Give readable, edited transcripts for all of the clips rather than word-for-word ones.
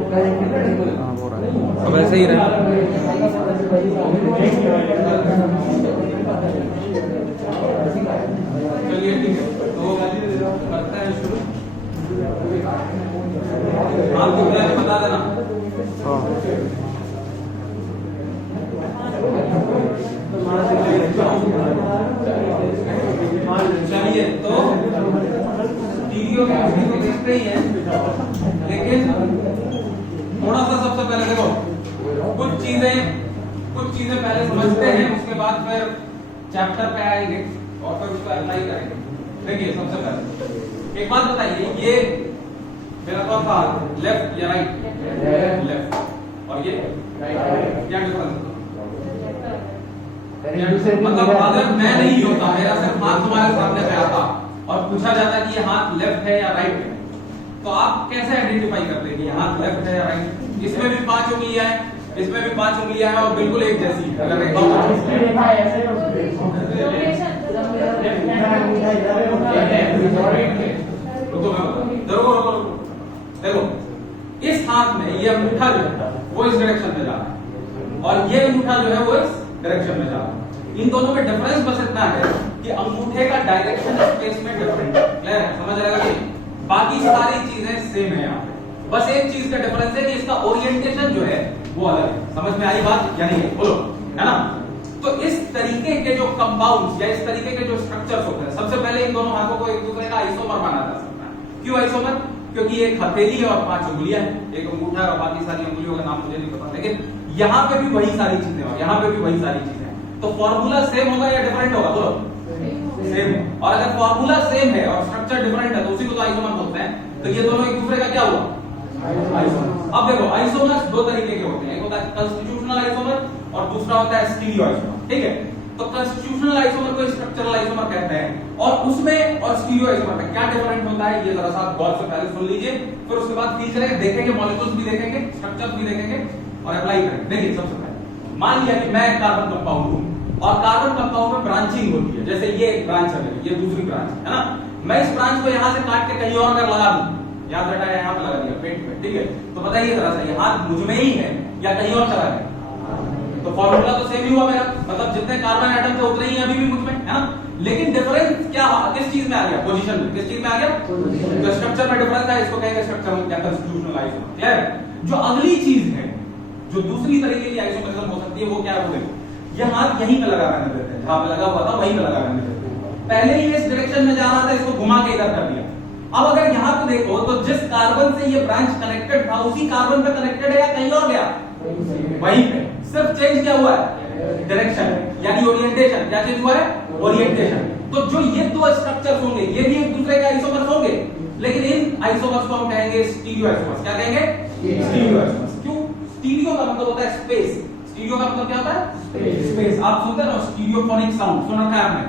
हाँ वो रहा है, अब ऐसे ही रहे। चलिए ठीक है, तो करते हैं शुरू। आपको बता देना। हाँ चलिए, तो टीवीओ को देखते ही है, लेकिन थोड़ा सा सबसे पहले देखो कुछ चीजें पहले समझते हैं, उसके बाद फिर चैप्टर पे आएंगे और फिर उसको अप्लाई करेंगे। देखिए सबसे पहले एक बात बताइए, ये मेरा कौन था, लेफ्ट या राइट? लेफ्ट। और ये क्या डिफरेंस? मतलब अगर मैं नहीं होता, मेरा सिर्फ हाथ तुम्हारे सामने पे आता और पूछा जाता कि ये हाथ लेफ्ट है या राइट है, तो आप कैसे आइडेंटिफाई करते कि ये हाथ लेफ्ट है या राइट? इसमें भी 5 उंगलियां हैं, इसमें भी 5 उंगलियां हैं और बिल्कुल एक जैसी है। अगर देखो इस हाथ में ये अंगूठा जो है वो इस डायरेक्शन में जा रहा है और ये अंगूठा जो है वो इस डायरेक्शन में जा रहा है। इन दोनों में डिफरेंस बस इतना है कि अंगूठे का डायरेक्शन स्पेस में डिफरेंट है। क्लियर है? समझ आएगा कि बाकी सारी चीजें सेम है यहाँ पे, बस एक चीज का डिफरेंस है कि इसका ओरिएंटेशन जो है वो अलग है। समझ में आई बात या नहीं? बोलो, है ना? तो इस तरीके के जो कंपाउंड्स या इस तरीके के जो स्ट्रक्चर्स होते हैं, सबसे पहले इन दोनों हाथों को एक दूसरे का आइसोमर माना जा सकता है। क्यों आइसोमर? क्योंकि एक हथेली है और 5 उंगलियां हैं, एक अंगूठा है और बाकी सारी उंगलियों का नाम मुझे नहीं पता, लेकिन यहाँ पे भी वही सारी चीजें और यहाँ पे भी वही सारी चीजें। तो फॉर्मूला सेम होगा या डिफरेंट होगा? बोलो, सेम। और अगर फॉर्मूला सेम है और स्ट्रक्चर डिफरेंट है तो उसी को तो आइसोमर बोलते हैं। तो ये दोनों एक दूसरे का क्या हुआ? आइसोमर। अब देखो आइसोमर्स दो तरीके के होते हैं, एक होता है कंस्टिट्यूशनल आइसोमर और दूसरा होता है स्टीरियो आइसोमर। ठीक है? तो कंस्टिट्यूशनल आइसोमर को स्ट्रक्चरल आइसोमर कहते हैं और उसमें और स्टीरियो आइसोमर में क्या डिफरेंट होता है ये जरा सा गौर से पहले सुन लीजिए, फिर उसके बाद फील करेंगे, देखेंगे, मॉलिक्यूल्स भी देखेंगे, स्ट्रक्चर्स भी देखेंगे और अप्लाई करेंगे। देखिए सबसे पहले मान लिया कि मैं एक कार्बन कंपाउंड हूं और कार्बन कंपाउंड में ब्रांचिंग होती है, जैसे ये एक ब्रांच है, ये दूसरी ब्रांच है ना। मैं इस ब्रांच को यहां से काट के कहीं और अगर लगा दूं, यहां से हटाया यहां पे लगा दिया पेट में, ठीक है? तो बताइए जरा सा ये हाथ मुझ में ही है या कहीं और चला गया? तो फॉर्मूला तो सेम ही हुआ मेरा, मतलब जितने कार्बन एटम थे उतने ही अभी भी मुझ में, है ना? लेकिन डिफरेंस क्या किस चीज में आ गया? पोजीशन में। किस चीज में आ गया? तो स्ट्रक्चर में डिफरेंस है, इसको कहेंगे स्ट्रक्चर में क्या कंस्टिट्यूशनल आइसोमर। क्लियर? जो अगली चीज है जो दूसरी तरीके की आइसोमरिज्म हो सकती है वो क्या है? वो देखो ये हाथ यहीं पे लगा रहने देते हैं, जहां पे लगा हुआ था वहीं पे लगा रहने देते हैं। पहले ही इस डायरेक्शन में जा रहा था, इसको घुमा के इधर कर दिया। अब अगर यहां पे देखो तो जिस कार्बन से ये ब्रांच कनेक्टेड था उसी कार्बन पे कनेक्टेड है या कहीं और गया? वहीं पे। सिर्फ चेंज क्या हुआ है? डायरेक्शन, यानी ओरिएंटेशन। क्या चेंज हुआ है? ओरिएंटेशन। तो जो ये दो स्ट्रक्चर्स होंगे ये भी एक दूसरे के आइसोमर्स होंगे, लेकिन इन आइसोमर्स को हम कहेंगे स्टीरियो आइसोमर्स। क्या कहेंगे? Stereo isomers. क्यों? स्टीरियो का मतलब होता है स्पेस। स्टीरियो का मतलब क्या होता है? स्पेस। आप सुनते हैं ना स्टीरियोफोनिक साउंड, सुना था आपने?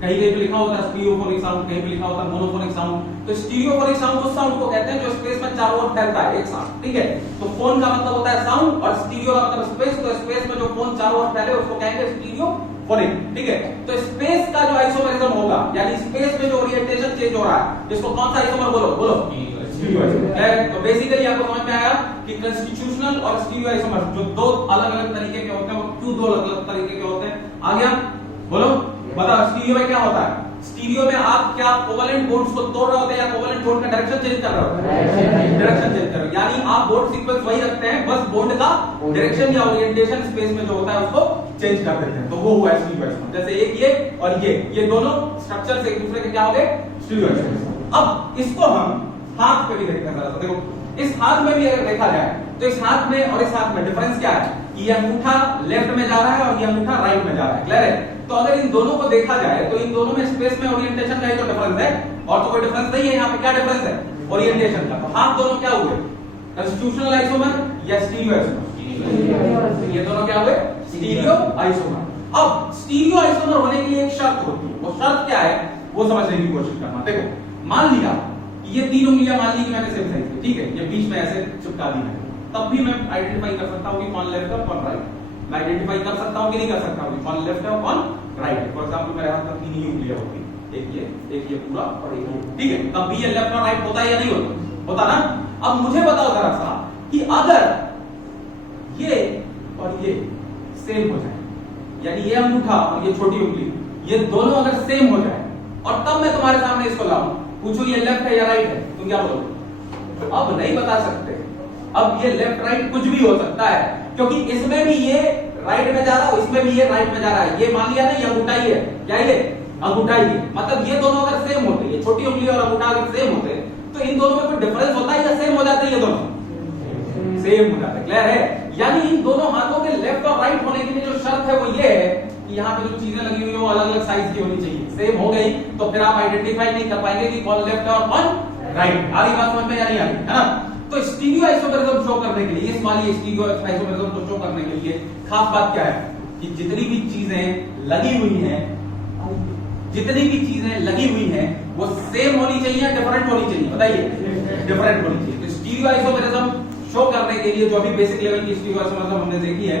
कहीं कहीं पे लिखा होता है स्टीरियोफोनिक साउंड, कहीं पे लिखा होता है मोनोफोनिक साउंड। तो स्टीरियोफोनिक साउंड उस साउंड को कहते हैं जो स्पेस में चारों ओर फैलता है एक साथ। ठीक है? तो फोन का मतलब होता है साउंड और स्टीरियो का मतलब स्पेस। तो स्पेस में जो फोन चारों ओर फैले उसको कहेंगे स्टीरियोफोनिक। ठीक है? तो स्पेस का जो आइसोमरिज्म होगा यानी स्पेस में जो ओरिएंटेशन चेंज हो रहा है इसको कौन सा आइसोमर बोलो? बोलो, स्टीरियो आइसोमर। तो बेसिकली आपको समझ में आया कि कंस्टिट्यूशनल और स्टीरियो आइसोमर जो दो अलग अलग तरीके के होते हैं वो क्यों दो अलग अलग तरीके के होते हैं। आ गया? बोलो, बताओ स्टीरियो में क्या होता है? स्टीरियो में आप क्या कोवेलेंट बॉन्ड्स को तोड़ रहे होते हैं या कोवेलेंट बॉन्ड का डायरेक्शन चेंज कर रहे होते हैं? डायरेक्शन चेंज कर रहे हो, यानी आप बॉन्ड सीक्वेंस वही रखते हैं, बस बॉन्ड का डायरेक्शन या ओरिएंटेशन स्पेस में जो होता है उसको चेंज कर देते हैं। तो वो हुआ स्टीरियो आइसोमर। जैसे एक ये और ये दोनों स्ट्रक्चर से एक दूसरे के क्या हो गए? Stereo isomer. अब इसको हम हाथ पे भी देखते हैं। जरा देखो इस हाथ में भी अगर देखा जाए तो इस हाथ में और इस हाथ में डिफरेंस क्या है? ये अंगूठा लेफ्ट में जा रहा है और ये अंगूठा राइट में जा रहा है। क्लियर है? तो अगर इन दोनों को देखा जाए तो इन दोनों में स्पेस में ओरिएंटेशन का ही तो डिफरेंस है और तो कोई डिफरेंस नहीं है। यहाँ पे क्या डिफरेंस है? ओरिएंटेशन का। तो हाथ दोनों क्या हुए? कंस्टिट्यूशनल आइसोमर या स्टीरियो आइसोमर? ये दोनों क्या हुए? Stereo isomer. अब स्टीरियो आइसोमर होने के लिए एक शर्त होती है, वो शर्त क्या है वो समझने की कोशिश करना। देखो मान लिया ये 3 उंगलियां मान ली कि मैंने सेम साइज की, ठीक है, ये बीच में ऐसे चिपका दी है, तब भी मैं आइडेंटिफाई कर सकता हूं कि कौन लेफ्ट है और कौन राइट। मैं आइडेंटिफाई कर सकता हूं कि नहीं कर सकता हूं कि कौन लेफ्ट है और कौन राइट है। फॉर एग्जांपल मेरे हाथ में 3 ही उंगलियां होती, एक ये पूरा और एक ये, ठीक है, तब भी ये लेफ्ट और राइट होता है या नहीं होता? होता ना? अब मुझे बताओ जरा सा कि अगर ये और ये सेम हो जाए, यानी ये अंगूठा और ये छोटी उंगली ये दोनों अगर सेम हो जाए और तब मैं तुम्हारे सामने इसको लाऊं, पूछो ये लेफ्ट है या राइट है, तुम क्या बोलोगे? अब नहीं बता सकते। अब ये लेफ्ट राइट कुछ भी हो सकता है, क्योंकि इसमें भी ये राइट में जा रहा है, इसमें भी ये राइट में जा रहा है। ये मान लिया ना ये अंगूठा ही है, क्या ये अंगूठा ही है, मतलब ये दोनों अगर सेम होते, ये छोटी उंगली और अंगूठा अगर सेम होते, तो इन दोनों में कोई डिफरेंस होता है या सेम हो जाते? ये दोनों सेम हो जाते। क्लियर है? यानी इन दोनों हाथों के लेफ्ट और राइट होने के लिए जो शर्त है वो ये है कि यहाँ पे जो चीजें लगी हुई है वो अलग अलग साइज की होनी चाहिए। सेम हो गई तो फिर आप आइडेंटिफाई नहीं कर पाएंगे कि कौन लेफ्ट है और कौन राइट। आ रही बात समझ में या नहीं आ रही? है ना? तो स्टीरियो आइसोमेरिज्म शो करने के लिए, इस वाली स्टीरियो आइसोमेरिज्म को शो करने के लिए खास बात क्या है कि जितनी भी चीजें लगी हुई हैं, जितनी भी चीजें लगी हुई हैं वो सेम होनी चाहिए या डिफरेंट होनी चाहिए? बताइए। डिफरेंट होनी चाहिए। तो स्टीरियो आइसोमेरिज्म शो करने के लिए जो अभी बेसिक लेवल की स्टीरियो आइसोमेरिज्म हमने देखी है,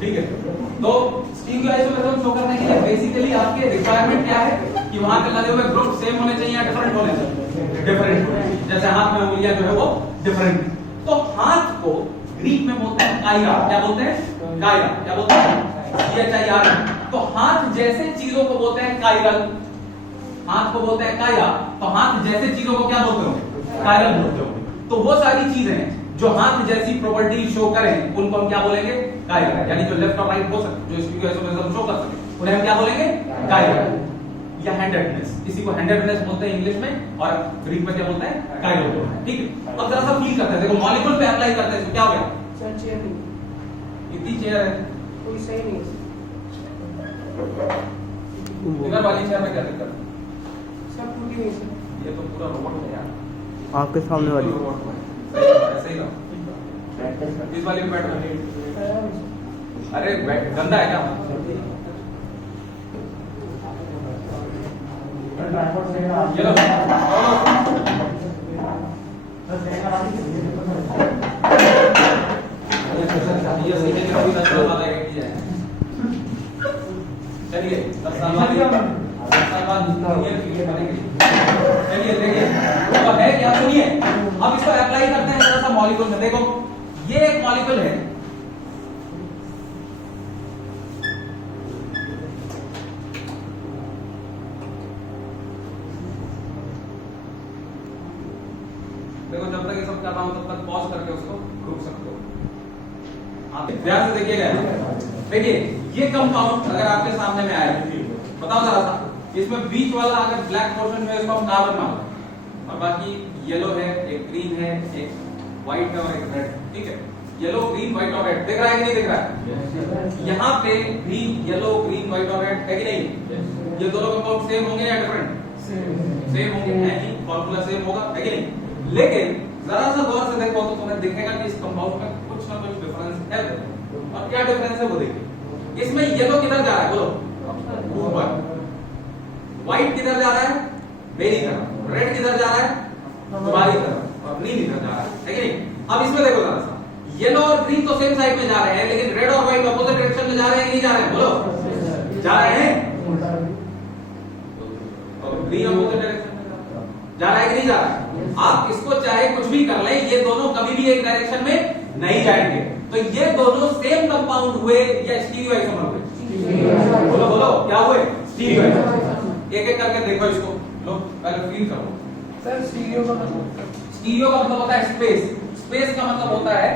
ठीक है। तो स्टीरियो आइसोमेरिज्म शो करने के लिए बेसिकली आपके रिक्वायरमेंट क्या है कि वहां पे लगे हुए ग्रुप सेम होने चाहिए या डिफरेंट होने चाहिए? डिफरेंट होने चाहिए। जैसे हाथ में उंगलियां जो है वो डिफरेंट। तो हाथ को ग्रीक में बोलते हैं काइरा। क्या बोलते हैं? काइरा। क्या बोलते हैं? CHIR। तो हाथ जैसे चीजों को बोलते हैं काइरल। हाथ को बोलते हैं काइरा। तो हाथ जैसे चीजों को क्या बोलते हो? काइरल बोलते हो। तो वो सारी चीजें जो हाथ जैसी प्रॉपर्टी शो करें उनको हम क्या बोलेंगे? काइरल। यानी जो लेफ्ट और राइट हो सकते, जो स्टीरियो आइसोमेरिज्म शो कर सके, उन्हें हम क्या बोलेंगे? काइरल या हैंडेडनेस। किसी को हैंडेडनेस बोलते हैं इंग्लिश में और ग्रीक में क्या बोलते हैं? काइरल बोलते हैं। ठीक है। अब जरा सा फील करते हैं, देखो मॉलिक्यूल पे अप्लाई करते हैं तो क्या हो गया? सर चेयर नहीं, कितनी चेयर है? कोई सही नहीं है इधर वाली चेयर में क्या दिक्कत है? सर, टूटी नहीं सर। ये तो पूरा रोबोट है यार। आपके सामने वाली रोबोट है। सही है, ऐसे ही रहो। इस वाली में बैठो। अरे बैठ, गंदा है क्या? ये लो, ये सीधे की कभी 10 साल बाद आएगी है। चलिए 10 साल बाद ये बनेगी। चलिए देखिए तो है क्या, सुनिए। अब इसको अप्लाई करते हैं थोड़ा सा मॉलिक्यूल में। देखो ये एक मॉलिक्यूल है, देखो जब तक ये सब कर रहा हूं तब तक पॉज करके उसको रुक सकते हो। आप ध्यान से देखिएगा। देखिए ये कंपाउंड अगर आपके सामने में आया, बताओ जरा सा, इसमें बीच वाला अगर ब्लैक पोर्शन में इसको हम कार्बन मानो और बाकी येलो है, एक ग्रीन है, एक व्हाइट है और एक रेड। ठीक है, येलो ग्रीन व्हाइट और रेड दिख रहा है कि नहीं दिख रहा है? यहाँ पे ग्रीन येलो ग्रीन व्हाइट और रेड है कि नहीं? ये दोनों कंपाउंड सेम होंगे या डिफरेंट? सेम होंगे, है कि फॉर्मूला सेम होगा, है कि नहीं? लेकिन जरा सा गौर से देखो तो तुम्हें दिखेगा कि इस कंपाउंड में कुछ ना कुछ डिफरेंस है। और क्या डिफरेंस है वो देखिए। इसमें येलो किधर जा रहा है बोलो? ऊपर। व्हाइट किधर जा रहा है? मेरी तरफ। रेड किधर जा रहा है? तुम्हारी तरफ। और ग्रीन इधर जा रहा है कि नहीं? अब इसमें देखो जरा सा, येलो और ग्रीन तो सेम साइड में जा रहे हैं, लेकिन रेड और व्हाइट अपोजिट डायरेक्शन में जा रहे हैं कि नहीं जा रहे हैं? बोलो, जा रहे हैं। ग्रीन अपोजिट डायरेक्शन में जा रहा है कि नहीं जा रहा है? आप इसको चाहे कुछ भी कर लें, ये दोनों कभी भी एक डायरेक्शन में नहीं जाएंगे। तो ये दोनों सेम कंपाउंड हुए या स्टीरियो आइसोमर हुए? बोलो बोलो, क्या हुए? Stereo isomer. एक एक करके देखो इसको, लो पहले फील करो। सर स्टीरियो का मतलब? स्टीरियो का मतलब होता है स्पेस। स्पेस का मतलब होता है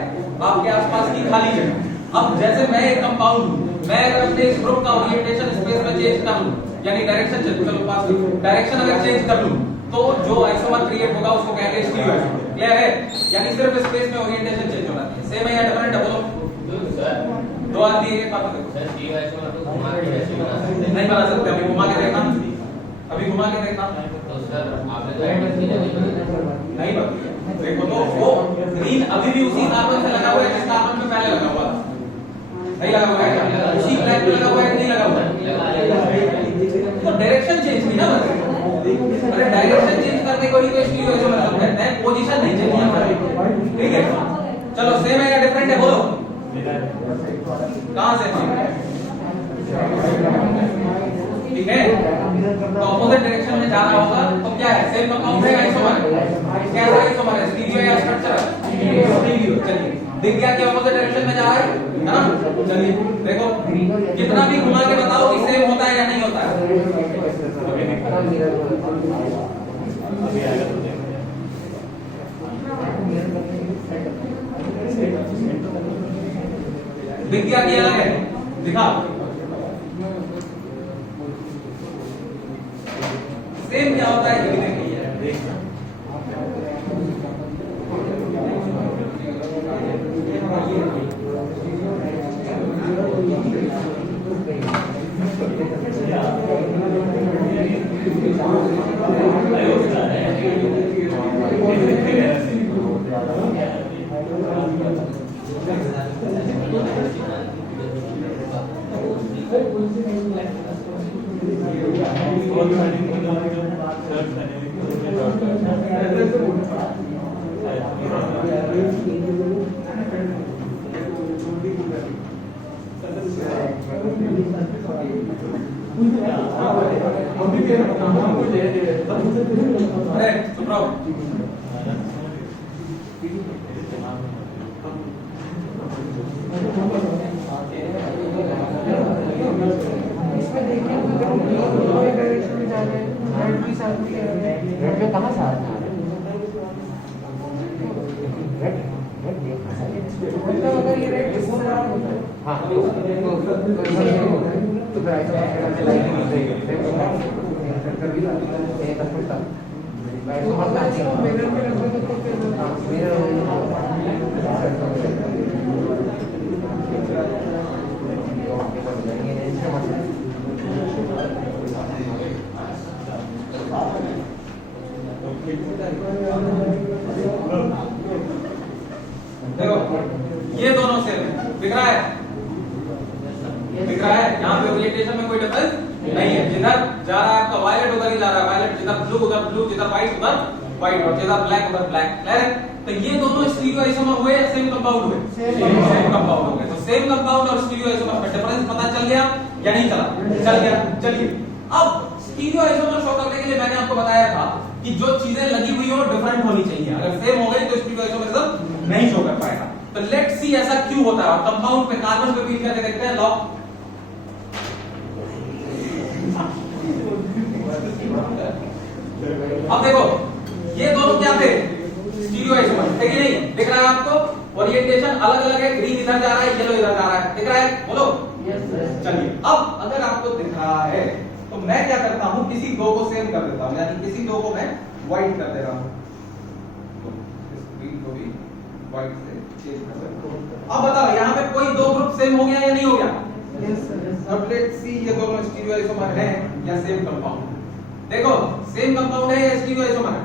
आपके आसपास की खाली जगह। अब जैसे मैं एक कंपाउंड हूं, मैं अगर अपने इस ग्रुप का ओरिएंटेशन स्पेस में चेंज कर लूं, यानी डायरेक्शन चेंज, चलो पास डायरेक्शन अगर चेंज कर लूं तो जो आइसोमर क्रिएट होगा उसको कहेंगे स्टीरियो आइसोमर। क्लियर है? यानी सिर्फ स्पेस में ओरिएंटेशन चेंज होना चाहिए। सेम है या डिफरेंट है बोलो? दो आदमी एक बात देखो, सर स्टीरियो आइसोमर को घुमा के ऐसे बना सकते हैं? नहीं बना सकते। अभी घुमा के देखा, अभी घुमा के देखा तो सर आपने तो एडमिट की नहीं बनी। नहीं बनी। देखो तो वो ग्रीन अभी भी उसी कार्बन से लगा हुआ है जिस कार्बन में पहले लगा हुआ था। नहीं लगा हुआ है? उसी ब्लैक पे लगा हुआ है कि नहीं लगा हुआ है? तो डायरेक्शन चेंज की ना बस। अरे डायरेक्शन चेंज करने को ही तो स्टीरियो आइसोमर कहते हैं, पोजीशन नहीं चेंज करना। ठीक है, चलो सेम है या डिफरेंट है बोलो? कहां से ठीक है, तो ऑपोजिट डायरेक्शन में जा रहा होगा तो क्या है, सेम कंपाउंड है, आइसोमर है, कैसा आइसोमर है, स्टीरियो या स्ट्रक्चर, स्टीरियो। चलिए दिख गया कि ऑपोजिट डायरेक्शन में जा रहा है ना। चलिए देखो कितना भी घुमा के बताओ कि सेम होता है या नहीं होता है। दिख गया कि अलग है, दिखा सेम क्या होता है ये भी देखिए। अरे चुप रहो। इसमें देखिए तो डायरेक्शन में जा रहे हैं, राइट भी साथ में जा रहे हैं। रेड में कहाँ साथ में आ रहे रेड रेड देखा मतलब अगर ये रेड इस तरह होता है, हाँ तो फिर ऐसा तो अगर इसको मिरर में रखोगे तो फिर देखो ये दोनों सेम है, दिख रहा है, दिख रहा है। यहाँ पे ओरिएंटेशन में कोई डिफरेंस नहीं है, जिधर जा रहा है आपका वायलेट उधर ही जा रहा है वायलेट, जिधर ब्लू उधर ब्लू, जिधर व्हाइट उधर व्हाइट, और जिधर ब्लैक उधर ब्लैक। क्लियर है? तो ये दोनों स्टीरियो आइसोमर हुए या सेम कंपाउंड हुए? सेम कंपाउंड हो गए। तो सेम कंपाउंड और स्टीरियो आइसोमर में डिफरेंस पता चल गया या नहीं चला? चल गया। चलिए अब स्टीरियो आइसोमर शो करने के लिए मैंने आपको बताया था कि जो चीजें लगी हुई हो डिफरेंट होनी चाहिए, अगर सेम हो गई तो स्टीरियो आइसोमर नहीं शो कर पाएगा। तो लेट्स सी ऐसा क्यों होता है। और कंपाउंड पे कार्बन पे फील करके देखते हैं लॉ। अब देखो ये दोनों क्या थे, स्टीरियो आइसोमर है कि नहीं? दिख रहा है आपको? ओरिएंटेशन अलग अलग है, ग्रीन इधर जा रहा है, येलो इधर जा रहा है, दिख रहा है? बोलो। चलिए अब अगर आपको दिख रहा है तो मैं क्या करता हूं, किसी दो को सेम कर देता हूं, यानी किसी दो को मैं व्हाइट कर दे रहा हूं, तो इस ग्रीन को भी व्हाइट से चेंज कर देता हूं। अब बताओ यहाँ पे कोई दो ग्रुप सेम हो गया या नहीं हो गया? अब लेट्स सी ये दोनों स्टीरियो आइसोमर हैं या सेम कंपाउंड? देखो सेम कंपाउंड है या स्टीरियो आइसोमर है?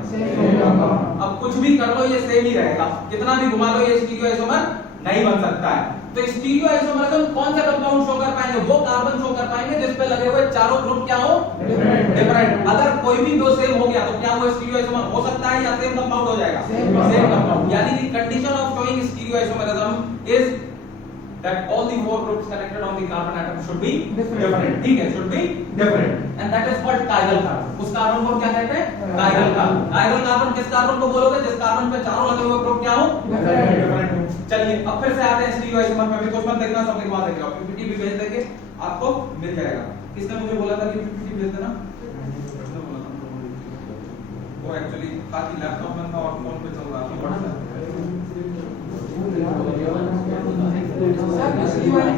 अब कुछ भी कर लो ये सेम ही रहेगा, कितना भी घुमा लो ये स्टीरियो आइसोमर नहीं बन सकता है। तो स्टीरियो आइसोमरिज्म कौन सा कंपाउंड शो कर पाएंगे? वो कार्बन शो कर पाएंगे जिस पे लगे हुए चारों ग्रुप क्या हो, डिफरेंट। अगर कोई भी दो सेम हो गया तो क्या वो स्टीरियो आइसोमर हो सकता है या सेम कंपाउंड हो जाएगा? Same compound. यानी कि condition of showing stereo isomerism is that all the four groups connected on the carbon atom should be different. ठीक है, should be different, and that is called chiral carbon. उस carbon को क्या कहते हैं? chiral carbon. chiral carbon किस carbon को बोलोगे जिस कार्बन पे चारों लगे हुए ग्रुप क्या हो, different। चलिए अब फिर से आते हैं स्टीरियो आइसोमर में भी, कुछ मत देखना, सब लिखवा देंगे, पीपीटी भी भेज देंगे, आपको मिल जाएगा। किसने मुझे बोला था कि पीपीटी भेज देना? वो एक्चुअली काफी लैपटॉप में था और फोन पे चल रहा था। सर पिछली वाली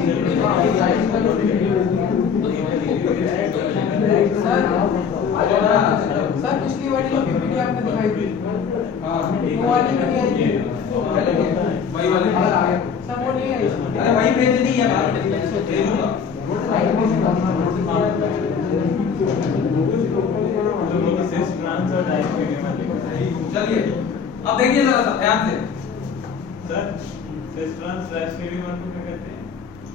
सर पिछली वाली जो पीपीटी आपने दिखाई थी वो वाली में नहीं आई, वही वाली सब वो नहीं आई। अरे वही भेज दी है भाई, भेज दूंगा। चलिए अब देखिए जरा सा ध्यान से। सर सिस्ट्रॉन स्लैश न्यूमर को क्या कहते हैं?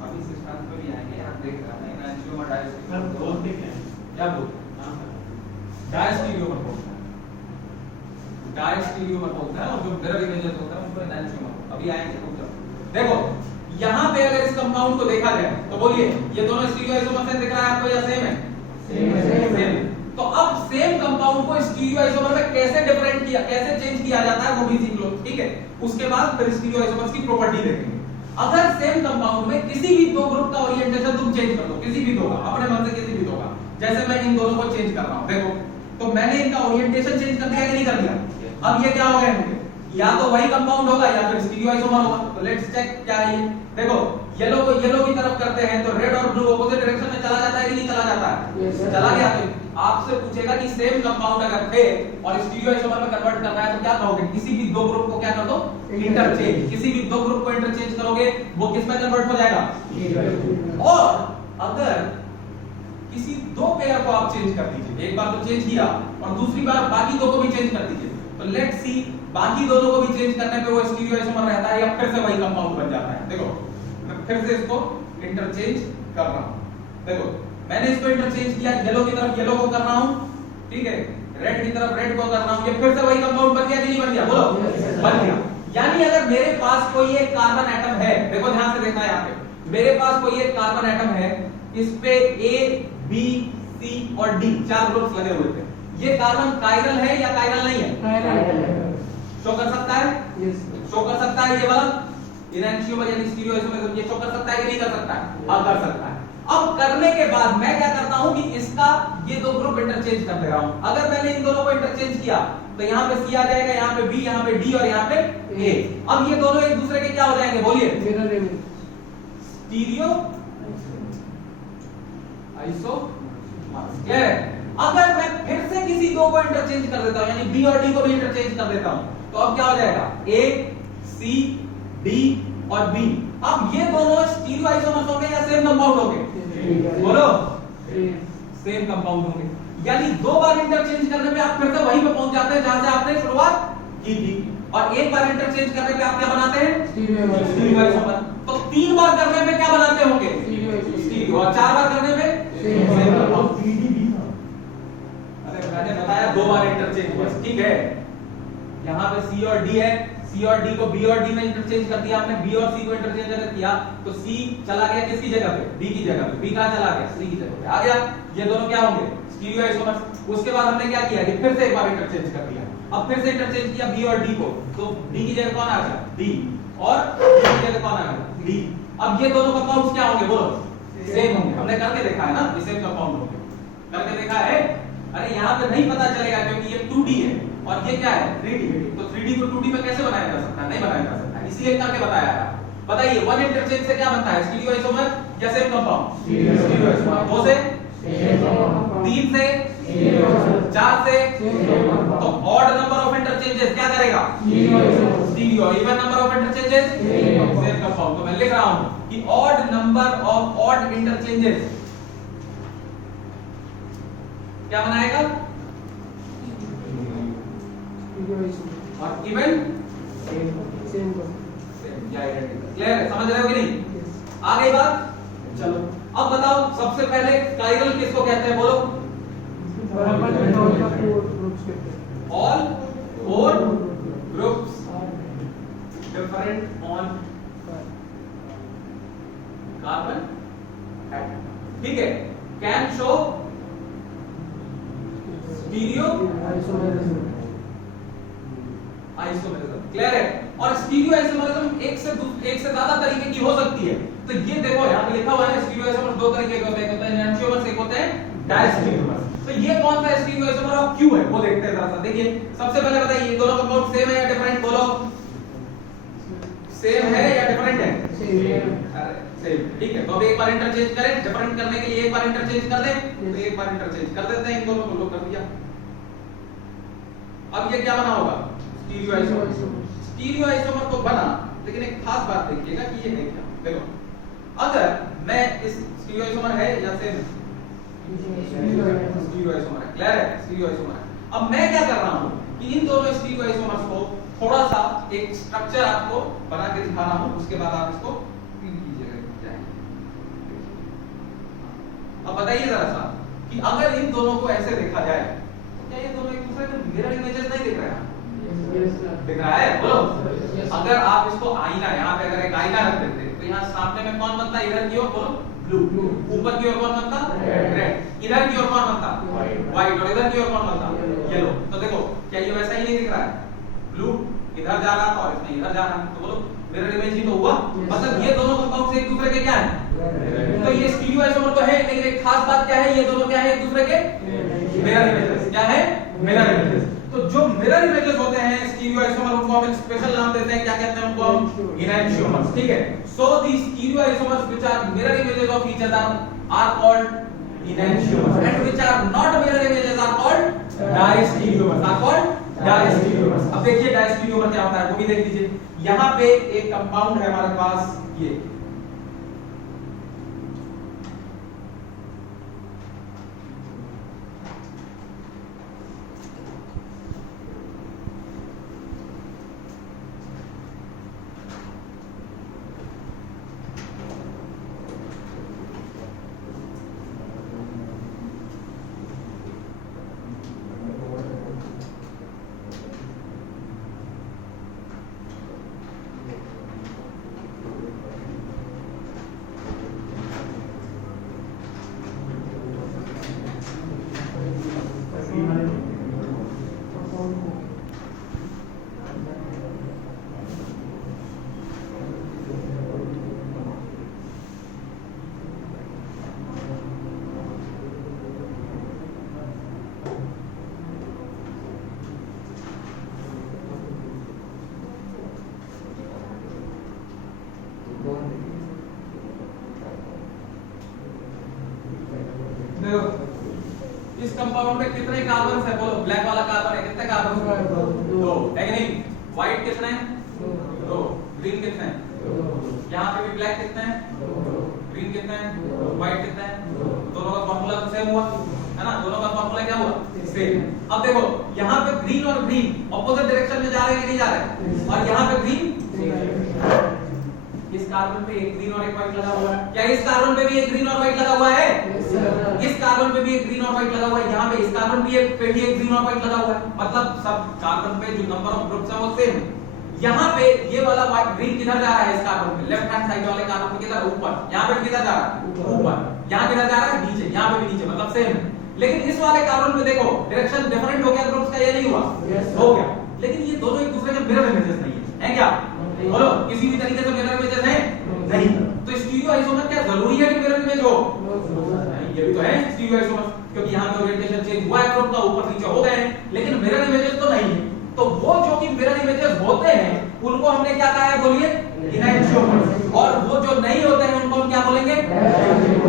अभी सिस्टम पे भी आएंगे, आप देख रहे हैं एनांशियोमर डायस्टीरियोमर। सर बोलते क्या हैं? क्या बोलते हैं? हाँ सर, डायस्टीरियोमर बोलते हैं, डायस्टीरियोमर बोलते हैं, और जो मिरर इमेजेस होते हैं उनको एनांशियोमर। अभी आएंगे रुक जाओ। देखो यहाँ पे अगर इस कंपाउंड को देखा जाए तो बोलिए ये दोनों स्टीरियो आइसोमर दिख रहा है आपको या सेम है? सेम। तो अब सेम कंपाउंड को स्टीरियो आइसोमर में कैसे डिफरेंट किया, कैसे चेंज किया जाता है वो भी सीख लो, ठीक है। उसके बाद फिर स्टीरियो आइसोमर्स की प्रॉपर्टी देखेंगे। अगर सेम कंपाउंड में किसी भी दो ग्रुप का ओरिएंटेशन तुम चेंज कर दो, किसी भी दो का, अपने मन से किसी भी दो का, जैसे मैं इन दोनों को चेंज कर रहा हूं, देखो तो मैंने इनका ओरिएंटेशन चेंज कर दिया कि नहीं कर दिया? अब ये क्या हो गए होंगे? या तो वही कंपाउंड होगा या फिर स्टीरियो आइसोमर होगा। तो लेट्स चेक क्या है ये। देखो येलो को येलो की तरफ करते हैं तो रेड और ब्लू अपोजिट डायरेक्शन में चला जाता है कि नहीं चला जाता है? चला गया। तो आपसे पूछेगा कि सेम कंपाउंड अगर थे और स्टीरियो आइसोमर में कन्वर्ट करना है तो क्या कहोगे? किसी भी दो ग्रुप को क्या कर दो? इंटरचेंज। किसी भी दो ग्रुप को इंटरचेंज करोगे वो किस में कन्वर्ट हो जाएगा? और अगर किसी दो पेयर को आप चेंज कर दीजिए, एक बार तो चेंज किया और दूसरी बार बाकी दो को भी चेंज कर दीजिए, तो लेट्स सी बाकी दोनों को भी चेंज करने पे वो स्टीरियो आइसोमर रहता है या फिर से वही कंपाउंड बन जाता है। देखो मैं फिर से इसको इंटरचेंज कर रहा हूं। देखो मैंने इसको इंटरचेंज किया, येलो की तरफ येलो को कर रहा हूं, ठीक है, रेड की तरफ रेड को कर रहा हूं, ये फिर से वही कंपाउंड बन गया कि नहीं बन गया? बोलो बन गया। यानी अगर मेरे पास कोई एक कार्बन एटम है, देखो ध्यान से देखना यहाँ पे, मेरे पास कोई एक कार्बन एटम है, इस पे A, B, C और D चार ग्रुप्स लगे हुए थे। ये कार्बन कायरल है या कायरल नहीं है? शो कर सकता है? शो कर सकता है ये वाला इनएंशियोमर यानी स्टीरियो आइसोमर, ये शो कर सकता है कि नहीं कर सकता है? हाँ कर सकता है। अब करने के बाद मैं क्या करता हूं कि इसका ये दो ग्रुप इंटरचेंज कर दे रहा हूं। अगर मैंने इन दोनों को इंटरचेंज किया तो यहाँ पे C आ जाएगा, यहाँ पे B, यहाँ पे D और यहाँ पे A। अब ये दोनों एक दूसरे के क्या हो जाएंगे? बोलिए स्टीरियो आइसोमर। क्लियर है? अगर मैं फिर से किसी दो को इंटरचेंज कर देता हूं यानी B और D को भी इंटरचेंज कर देता हूं तो अब क्या हो जाएगा? A, C, D और B। अब ये दोनों स्टीरियो आइसोमर्स होंगे या सेम कंपाउंड होंगे? बोलो सेम कंपाउंड होंगे। यानी दो बार इंटरचेंज करने पे आप फिर से वहीं पे पहुंच जाते हैं जहां से आपने शुरुआत की थी, और एक बार इंटरचेंज करने पे आप क्या बनाते हैं? Stereo isomer. तो तीन बार करने पे क्या बनाते होंगे? स्टीरियो। और चार बार करने पे सेम कंपाउंड। अरे मैंने बताया दो बार इंटरचेंज बस, ठीक है। यहाँ पे C और D है, C और D को B और D में इंटरचेंज कर दिया आपने, B और C को इंटरचेंज अगर किया तो C चला गया किसकी जगह पे? D की जगह पे। B कहाँ चला गया? C की जगह पे आ गया। ये दोनों क्या होंगे? Stereo isomers. उसके बाद हमने क्या किया कि फिर से एक बार इंटरचेंज कर दिया। अब फिर से इंटरचेंज किया B और D को, तो D की जगह कौन आ गया? D और D की जगह कौन आ गया? D। अब ये दोनों कंपाउंड्स क्या होंगे? बोलो सेम होंगे। हमने करके देखा है ना, ये सेम कंपाउंड होंगे, करके देखा है। अरे यहाँ पे नहीं पता चलेगा क्योंकि ये 2D है और ये क्या है? 3D। तो 3D को 2D में कैसे बनाया जा सकता है? नहीं बनाया जा सकता, इसलिए करके बताया है। बताइए वन इंटरचेंज से क्या बनता है? स्टीरियो आइसोमर या सेम कंपाउंड? Stereo isomer. दो से, तीन से, चार से, तो ऑड नंबर ऑफ इंटरचेंजेस क्या करेगा? Stereo. Even number of interchanges same compound. तो मैं लिख रहा हूं कि odd number of odd interchanges क्या बनाएगा? और इवन सेम या आइडेंटिकल। क्लियर है? समझ रहे हो कि नहीं? आ गई बात? चलो अब बताओ सबसे पहले कायरल किसको कहते हैं? बोलो all four groups different on carbon atom. ठीक है, can show stereo isomerism. Clear है? और स्टीरियो आइसोमेरिज्म एक से ज्यादा तरीके की हो सकती है। तो ये देखो यहाँ पे लिखा हुआ है स्टीरियो आइसोमर दो तरीके के होते हैं, एक होता है एनहांसियोमर्स, एक होते हैं डायस्टीरियोमर्स। तो ये कौन सा स्टीरियो आइसोमर और क्यों है वो देखते हैं जरा सा। देखिए सबसे पहले बताइए ये दोनों कंपाउंड सेम है या डिफरेंट? बोलो सेम है या डिफरेंट है? सेम। ठीक है, तो अब एक बार इंटरचेंज करें, डिफरेंट करने के लिए एक बार इंटरचेंज कर दें, तो एक बार इंटरचेंज कर देते हैं, इन दोनों को लो कर दिया। अब ये क्या बना होगा? Stereo isomer. स्टीरियो आइसोमर तो बना, लेकिन एक खास बात देखिएगा कि ये है क्या। देखो अगर मैं इस स्टीरियो आइसोमर है या सेम? स्टीरियो आइसोमर है। क्लियर है? स्टीरियो आइसोमर है। अब मैं क्या कर रहा हूं कि इन दोनों स्टीरियो आइसोमर्स को थोड़ा सा एक स्ट्रक्चर आपको बना के दिखा रहा हूं, उसके बाद आप इसको अब बताइए जरा सा कि अगर इन दोनों को ऐसे देखा जाए तो क्या ये दोनों एक दूसरे के मिरर इमेजेस नहीं दिख रहे हैं? दिख रहा है? बोलो अगर आप इसको आईना, यहाँ पे अगर एक आईना रख देते तो यहाँ सामने में कौन बनता है, इधर की ओर बोलो ब्लू, ऊपर की ओर कौन बनता, रेड, इधर की ओर कौन बनता, व्हाइट, और इधर की ओर कौन बनता, येलो। तो देखो क्या ये वैसा ही नहीं दिख रहा है, ब्लू इधर जा रहा था और इसमें इधर जा रहा है, तो बोलो मिरर इमेज ही तो हुआ। मतलब ये दोनों कंपाउंड एक दूसरे के क्या है, तो ये स्टीरियो आइसोमर तो है, लेकिन एक खास बात क्या है, ये दोनों क्या है, एक दूसरे के मिरर इमेजेस। क्या है, मिरर इमेजेस। तो जो मिरर इमेजेस होते हैं स्टीरियो आइसोमर, उनको हम एक स्पेशल नाम देते हैं, क्या कहते हैं उनको हम, इनैंशियोमर्स। ठीक है, so the stereo isomers which are mirror images of each other are called enantiomers, and which are not mirror images are called diastereomers, are called diastereomers. अब देखिए डायस्टीरियोमर क्या होता है वो भी देख लीजिए। यहाँ पे एक कंपाउंड है हमारे पास, ये इस कंपाउंड में कितने कार्बन है, बोलो ब्लैक वाला कार्बन है, कितने कार्बन, दो है कि नहीं, व्हाइट कितने हैं, दो, ग्रीन कितने हैं, यहाँ पे भी ब्लैक कितने हैं, ग्रीन कितने हैं, व्हाइट कितने हैं, दोनों का फार्मूला तो सेम हुआ है ना, दोनों का फार्मूला क्या हुआ, सेम। अब देखो यहाँ पे ग्रीन और ग्रीन ऑपोजिट डायरेक्शन में जा रहे हैं कि नहीं जा रहे, और यहाँ पे ग्रीन, इस कार्बन पे एक ग्रीन और एक व्हाइट लगा हुआ है, क्या इस कार्बन पे भी एक ग्रीन और व्हाइट लगा हुआ है, इस कार्बन पे भी एक ग्रीन और व्हाइट लगा हुआ है, यहाँ पे इस कार्बन पे भी एक ग्रीन और व्हाइट लगा हुआ है, मतलब सब कार्बन पे जो नंबर ऑफ ग्रुप्स है वो सेम है। यहाँ पे ये वाला व्हाइट ग्रीन किधर जा रहा है, इस कार्बन पे लेफ्ट हैंड साइड वाले कार्बन पे किधर, ऊपर, यहाँ पे किधर जा रहा है, ऊपर, यहाँ किधर जा रहा है, नीचे, यहाँ पे भी नीचे, मतलब सेम है। लेकिन इस वाले कार्बन पे देखो डायरेक्शन डिफरेंट हो गया ग्रुप्स का, ये नहीं हुआ, हो गया, लेकिन ये दोनों एक दूसरे के मिरर इमेजेस नहीं है क्या, बोलो किसी भी तरीके से मिरर इमेजेस है नहीं। तो स्टीरियो आइसोमर क्या जरूरी है कि मिरर इमेज हो, ये भी तो है स्टीरियो आइसोमर, क्योंकि यहाँ पे ओरिएंटेशन चेंज हुआ है ग्रुप का, ऊपर नीचे हो गए हैं, लेकिन मिरर इमेजेस तो नहीं है। तो वो जो कि मिरर इमेजेस होते हैं उनको हमने क्या कहा है, बोलिए इनैंशियोमर, और वो जो नहीं होते हैं उनको हम क्या बोलेंगे,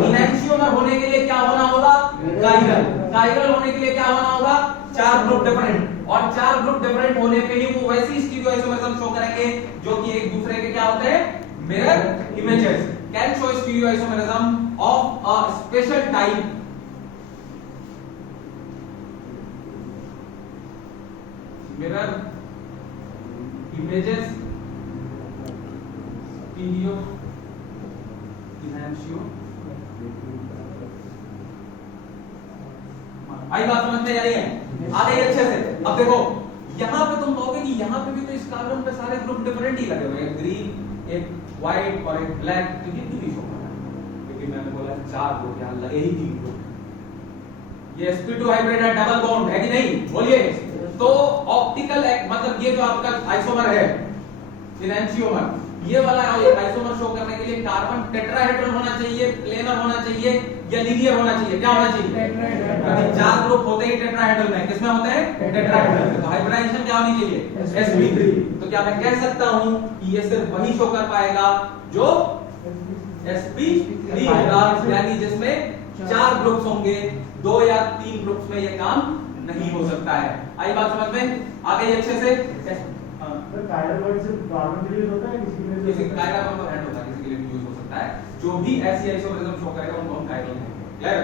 इनैंशियोमर होने के लिए क्या होना होगा, कायरल, कायरल होने के लिए क्या होना होगा, चार ग्रुप डिफरेंट, और चार ग्रुप डिफरेंट होने पे ही वो वैसी स्टीरियो आइसोमरिज्म शो करेंगे जो कि एक दूसरे के क्या होते हैं, mirror images, can show stereo isomerism of a special type, mirror images stereo enantio. आई बात समझ में आ रही है, आ रही है अच्छे से। अब देखो यहाँ पे तुम कहोगे कि यहाँ पे भी तो इस कार्बन पे सारे ग्रुप डिफरेंट ही लगे हुए हैं, एक ग्रीन, एक व्हाइट और एक ब्लैक, तो ये क्यों नहीं शो कर रहा है, क्योंकि मैंने बोला चार ग्रुप यहाँ लगे ही तीन ग्रुप, ये sp2 हाइब्रिड है, डबल बॉन्ड है कि नहीं, बोलिए। तो ऑप्टिकल मतलब ये जो आपका आइसोमर है इनैंशियोमर, ये वाला आइसोमर शो करने के लिए कार्बन टेट्राहेड्रल होना चाहिए, प्लेनर होना चाहिए, या लीनियर होना चाहिए, क्या होना चाहिए, चार ग्रुप होते हैं टेट्राहेड्रल में, किसमें होते हैं, टेट्राहेड्रल में, तो हाइब्रिडाइजेशन क्या होनी चाहिए, sp3। तो क्या मैं कह सकता हूं कि ये सिर्फ वही शो कर पाएगा जो sp3 होगा, यानी जिसमें चार ग्रुप्स होंगे, दो या तीन ग्रुप्स में ये काम नहीं हो सकता है। आई बात समझ में आ गई अच्छे से। कायरल वर्ड से कार्बन के लिए होता है, किसी कायरल वर्ड हैंड होता है, किसी के लिए यूज हो सकता है, जो भी ऐसी आइसोमरिज्म शो करेगा उनको हम कायरल कहेंगे। क्लियर,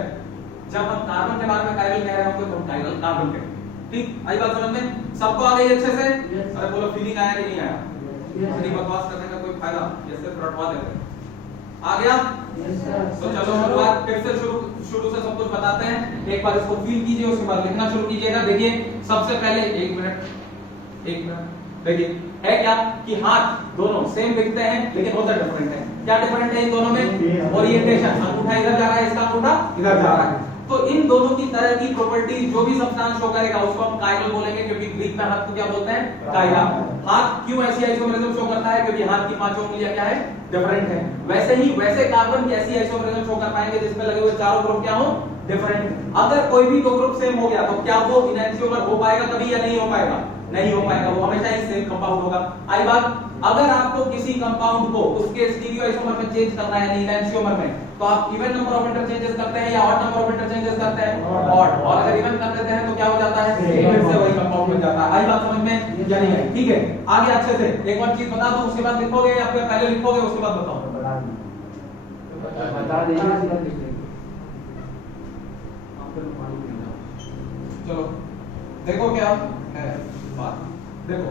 जब हम कार्बन के बारे में कायरल कह रहे हैं तो हम कायरल कार्बन कहेंगे। ठीक, आई बात समझ में सबको आ गई अच्छे से। अरे बोलो फीलिंग आया कि नहीं आया, इतनी बकवास करने का कोई फायदा, ये सिर्फ रटवा देते हैं। आ गया, तो चलो शुरुआत फिर से शुरू से सब कुछ बताते हैं। एक बार इसको फील कीजिए, उसके बाद लिखना शुरू कीजिएगा। देखिए सबसे पहले एक मिनट देखिए है क्या कि हाथ दोनों सेम दिखते हैं लेकिन होता डिफरेंट है। क्या डिफरेंट है इन दोनों में? ओरिएंटेशन, अंगूठा इधर जा रहा है, इसका अंगूठा इधर जा रहा है। तो इन दोनों की तरह की प्रॉपर्टी जो भी सब्सटेंस शो करेगा उसको हम कायरल बोलेंगे, क्योंकि ग्रीक में हाथ को क्या बोलते हैं? कायरा। हाथ क्यों ऐसी आइसोमेरिज्म शो करता है? क्योंकि हाथ की पांचों उंगलियां क्या है? डिफरेंट है। वैसे कार्बन की ऐसी आइसोमेरिज्म शो कर पाएंगे जिसमें लगे हुए चारों ग्रुप क्या हो? डिफरेंट। अगर कोई भी दो ग्रुप सेम हो गया तो क्या वो इनएंशियोमर हो पाएगा कभी या नहीं हो पाएगा? नहीं हो पाएगा, वो हमेशा ही सेम कंपाउंड होगा। आई बात, अगर आपको किसी कंपाउंड को उसके स्टीरियोआइसोमर में चेंज करना है यानी इनएंशियोमर में, तो आप इवन नंबर ऑफ इंटरचेंजेस करते हैं या ऑड नंबर ऑफ इंटरचेंजेस करते हैं? ऑड। और अगर इवन कर देते हैं तो क्या हो जाता है? फिर से वही कंपाउंड बन जाता है। आई बात समझ में या नहीं है? ठीक है, आगे अच्छे से एक और चीज बता दूं, उसके बाद लिखोगे या फिर पहले लिखोगे उसके बाद बताओ? बता दीजिए। चलो देखो क्या है बात। देखो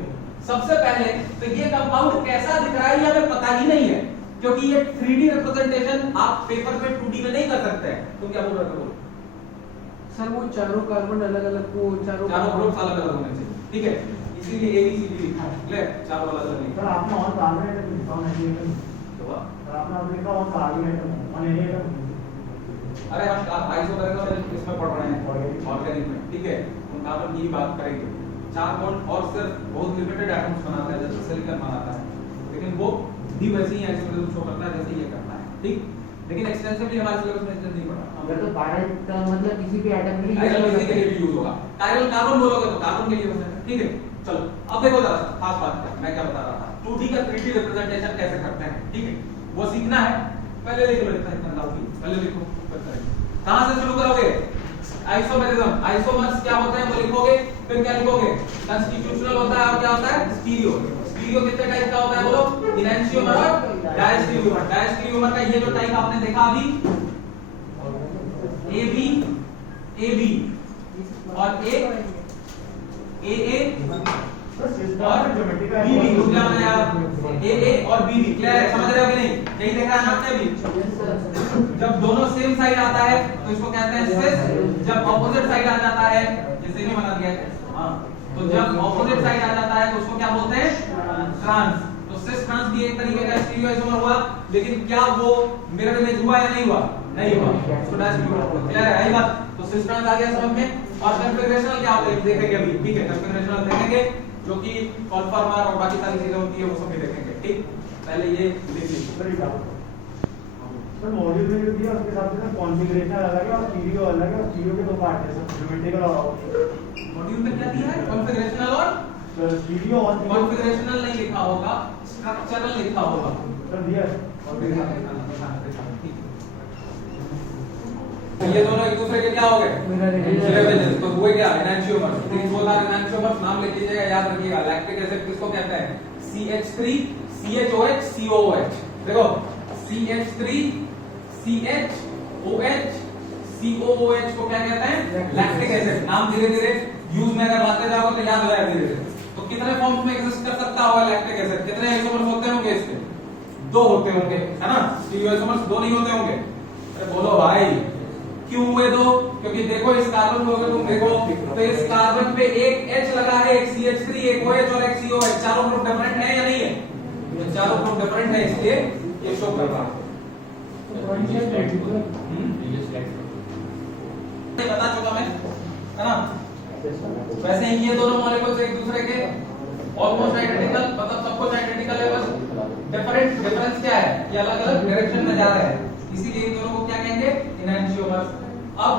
सबसे पहले तो ये कंपाउंड कैसा दिख रहा है ये हमें पता ही नहीं है, क्योंकि ये 3D रिप्रेजेंटेशन आप पेपर पे 2D में नहीं कर सकते हैं। तुम क्या बोल रहे हो? सर वो चारों कार्बन अलग अलग को चारों ग्रुप्स अलग अलग होने चाहिए, ठीक है, इसीलिए ABCD लिखा है। ले चारों अलग अलग सर आपने और कार्बन आइटम लिखा होना चाहिए। सर आपने लिखा और कार्बन आइटम और एनी आइटम। अरे हम आइसोमेरिज्म इसमें पढ़ रहे हैं ऑर्गेनिक में, ठीक है, हम कार्बन की ही बात करेंगे। चार बॉन्ड और सिर्फ बहुत लिमिटेड एटम्स बनाता है जैसे सिलिकॉन बनाता है, लेकिन वो भी वैसे ही आइसोमेरिज्म शो करता है जैसे ये करता है, ठीक। लेकिन एक्सटेंसिवली हमारे सिलेबस में इसलिए नहीं पढ़ा। अगर तो कायरल का मतलब किसी भी एटम के कायरल किसी के लिए भी यूज होगा। कायरल कार्बन बोलोगे तो कार्बन के लिए होता है, ठीक है। चलो अब देखो जरा खास बात क्या मैं क्या बता रहा था, 2D का 3D रिप्रेजेंटेशन कैसे करते हैं, ठीक है, वो सीखना है। पहले लिख लो, इतना डाउट, पहले लिखो फिर करेंगे। कहां से शुरू करोगे? आइसोमेरिज्म, आइसोमर्स क्या होता है वो लिखोगे, फिर क्या लिखोगे? कंस्टिट्यूशनल होता है और क्या होता है? स्टीरियो। स्टीरियो कितने टाइप का होता है बोलो? इनएंशियोमर और डायस्टीरियोमर। डायस्टीरियोमर का ये जो टाइप आपने देखा अभी AB AB और एक AA और BB, रुक जाओ ना यार, AA और BB क्लियर है? समझ रहे हो कि नहीं? यही देखा है ना आपने अभी? जब दोनों सेम साइड आता है तो इसको कहते हैं सिस, जब ऑपोजिट साइड आ जाता है जैसे नहीं बना दिया है, हाँ, तो जब ऑपोजिट साइड आ जाता है तो उसको क्या बोलते हैं? ट्रांस। तो सिस ट्रांस भी एक तरीके का स्टीरियोआइसोमर हुआ, लेकिन क्या वो मिरर इमेज हुआ या नहीं हुआ? नहीं हुआ, उसको डायस्टीरियोमर। क्लियर है? आई बात, तो सिस ट्रांस आ गया समझ में। और कॉन्फ़िगरेशनल क्या होता है देखेंगे अभी, ठीक है, कॉन्फ़िगरेशनल देखेंगे जो कि कॉन्फॉर्मर और बाकी सारी चीजें होती है वो सब भी देखेंगे, ठीक। पहले ये लिख लीजिए। सर मॉड्यूल में जो दिया उसके हिसाब से कॉन्फ़िगरेशन अलग है और स्टीरियो अलग है, और स्टीरियो के दो पार्ट है सर, ज्योमेट्रिकल और मॉड्यूल में क्या दिया है? कॉन्फ़िगरेशनल और सर स्टीरियो और कॉन्फ़िगरेशनल नहीं लिखा होगा, स्ट्रक्चरल लिखा होगा। सर दिया ये दोनों एक दूसरे के क्या हो गए? मिरर। तो हुए क्या? एनांशियोमर्स। लेकिन वो सारे एनांशियोमर्स नाम लिख लीजिएगा, याद रखिएगा। लैक्टिक एसिड किसको कहते हैं? CH3 CHOH COOH। देखो CH3 CHOH COOH को क्या कहते हैं? Lactic acid. नाम धीरे धीरे यूज में अगर लाते जाओगे तो याद हो जाएगा धीरे धीरे। तो कितने फॉर्म्स में एग्जिस्ट कर सकता होगा लैक्टिक एसिड? कितने आइसोमर्स होते होंगे इसके? दो होते होंगे, है ना? स्टीरियोआइसोमर्स दो नहीं होते होंगे? अरे बोलो भाई, क्यों हुए दो? क्योंकि देखो इस कार्बन को अगर तुम देखो तो इस कार्बन पे एक H लगा है, एक CH3, एक OH और एक COH। चारों ग्रुप डिफरेंट है या नहीं है? तो चारों ग्रुप डिफरेंट है, इसलिए ये शो कर रहा है। बता चुका मैं, है ना? वैसे ही ये दोनों मॉलिक्यूल्स एक दूसरे के ऑलमोस्ट आइडेंटिकल, मतलब सब कुछ आइडेंटिकल है, बस डिफरेंस क्या है? ये अलग अलग डायरेक्शन में जा रहे हैं, इसीलिए इन दोनों को क्या कहेंगे? इनएंशियोमर्स। अब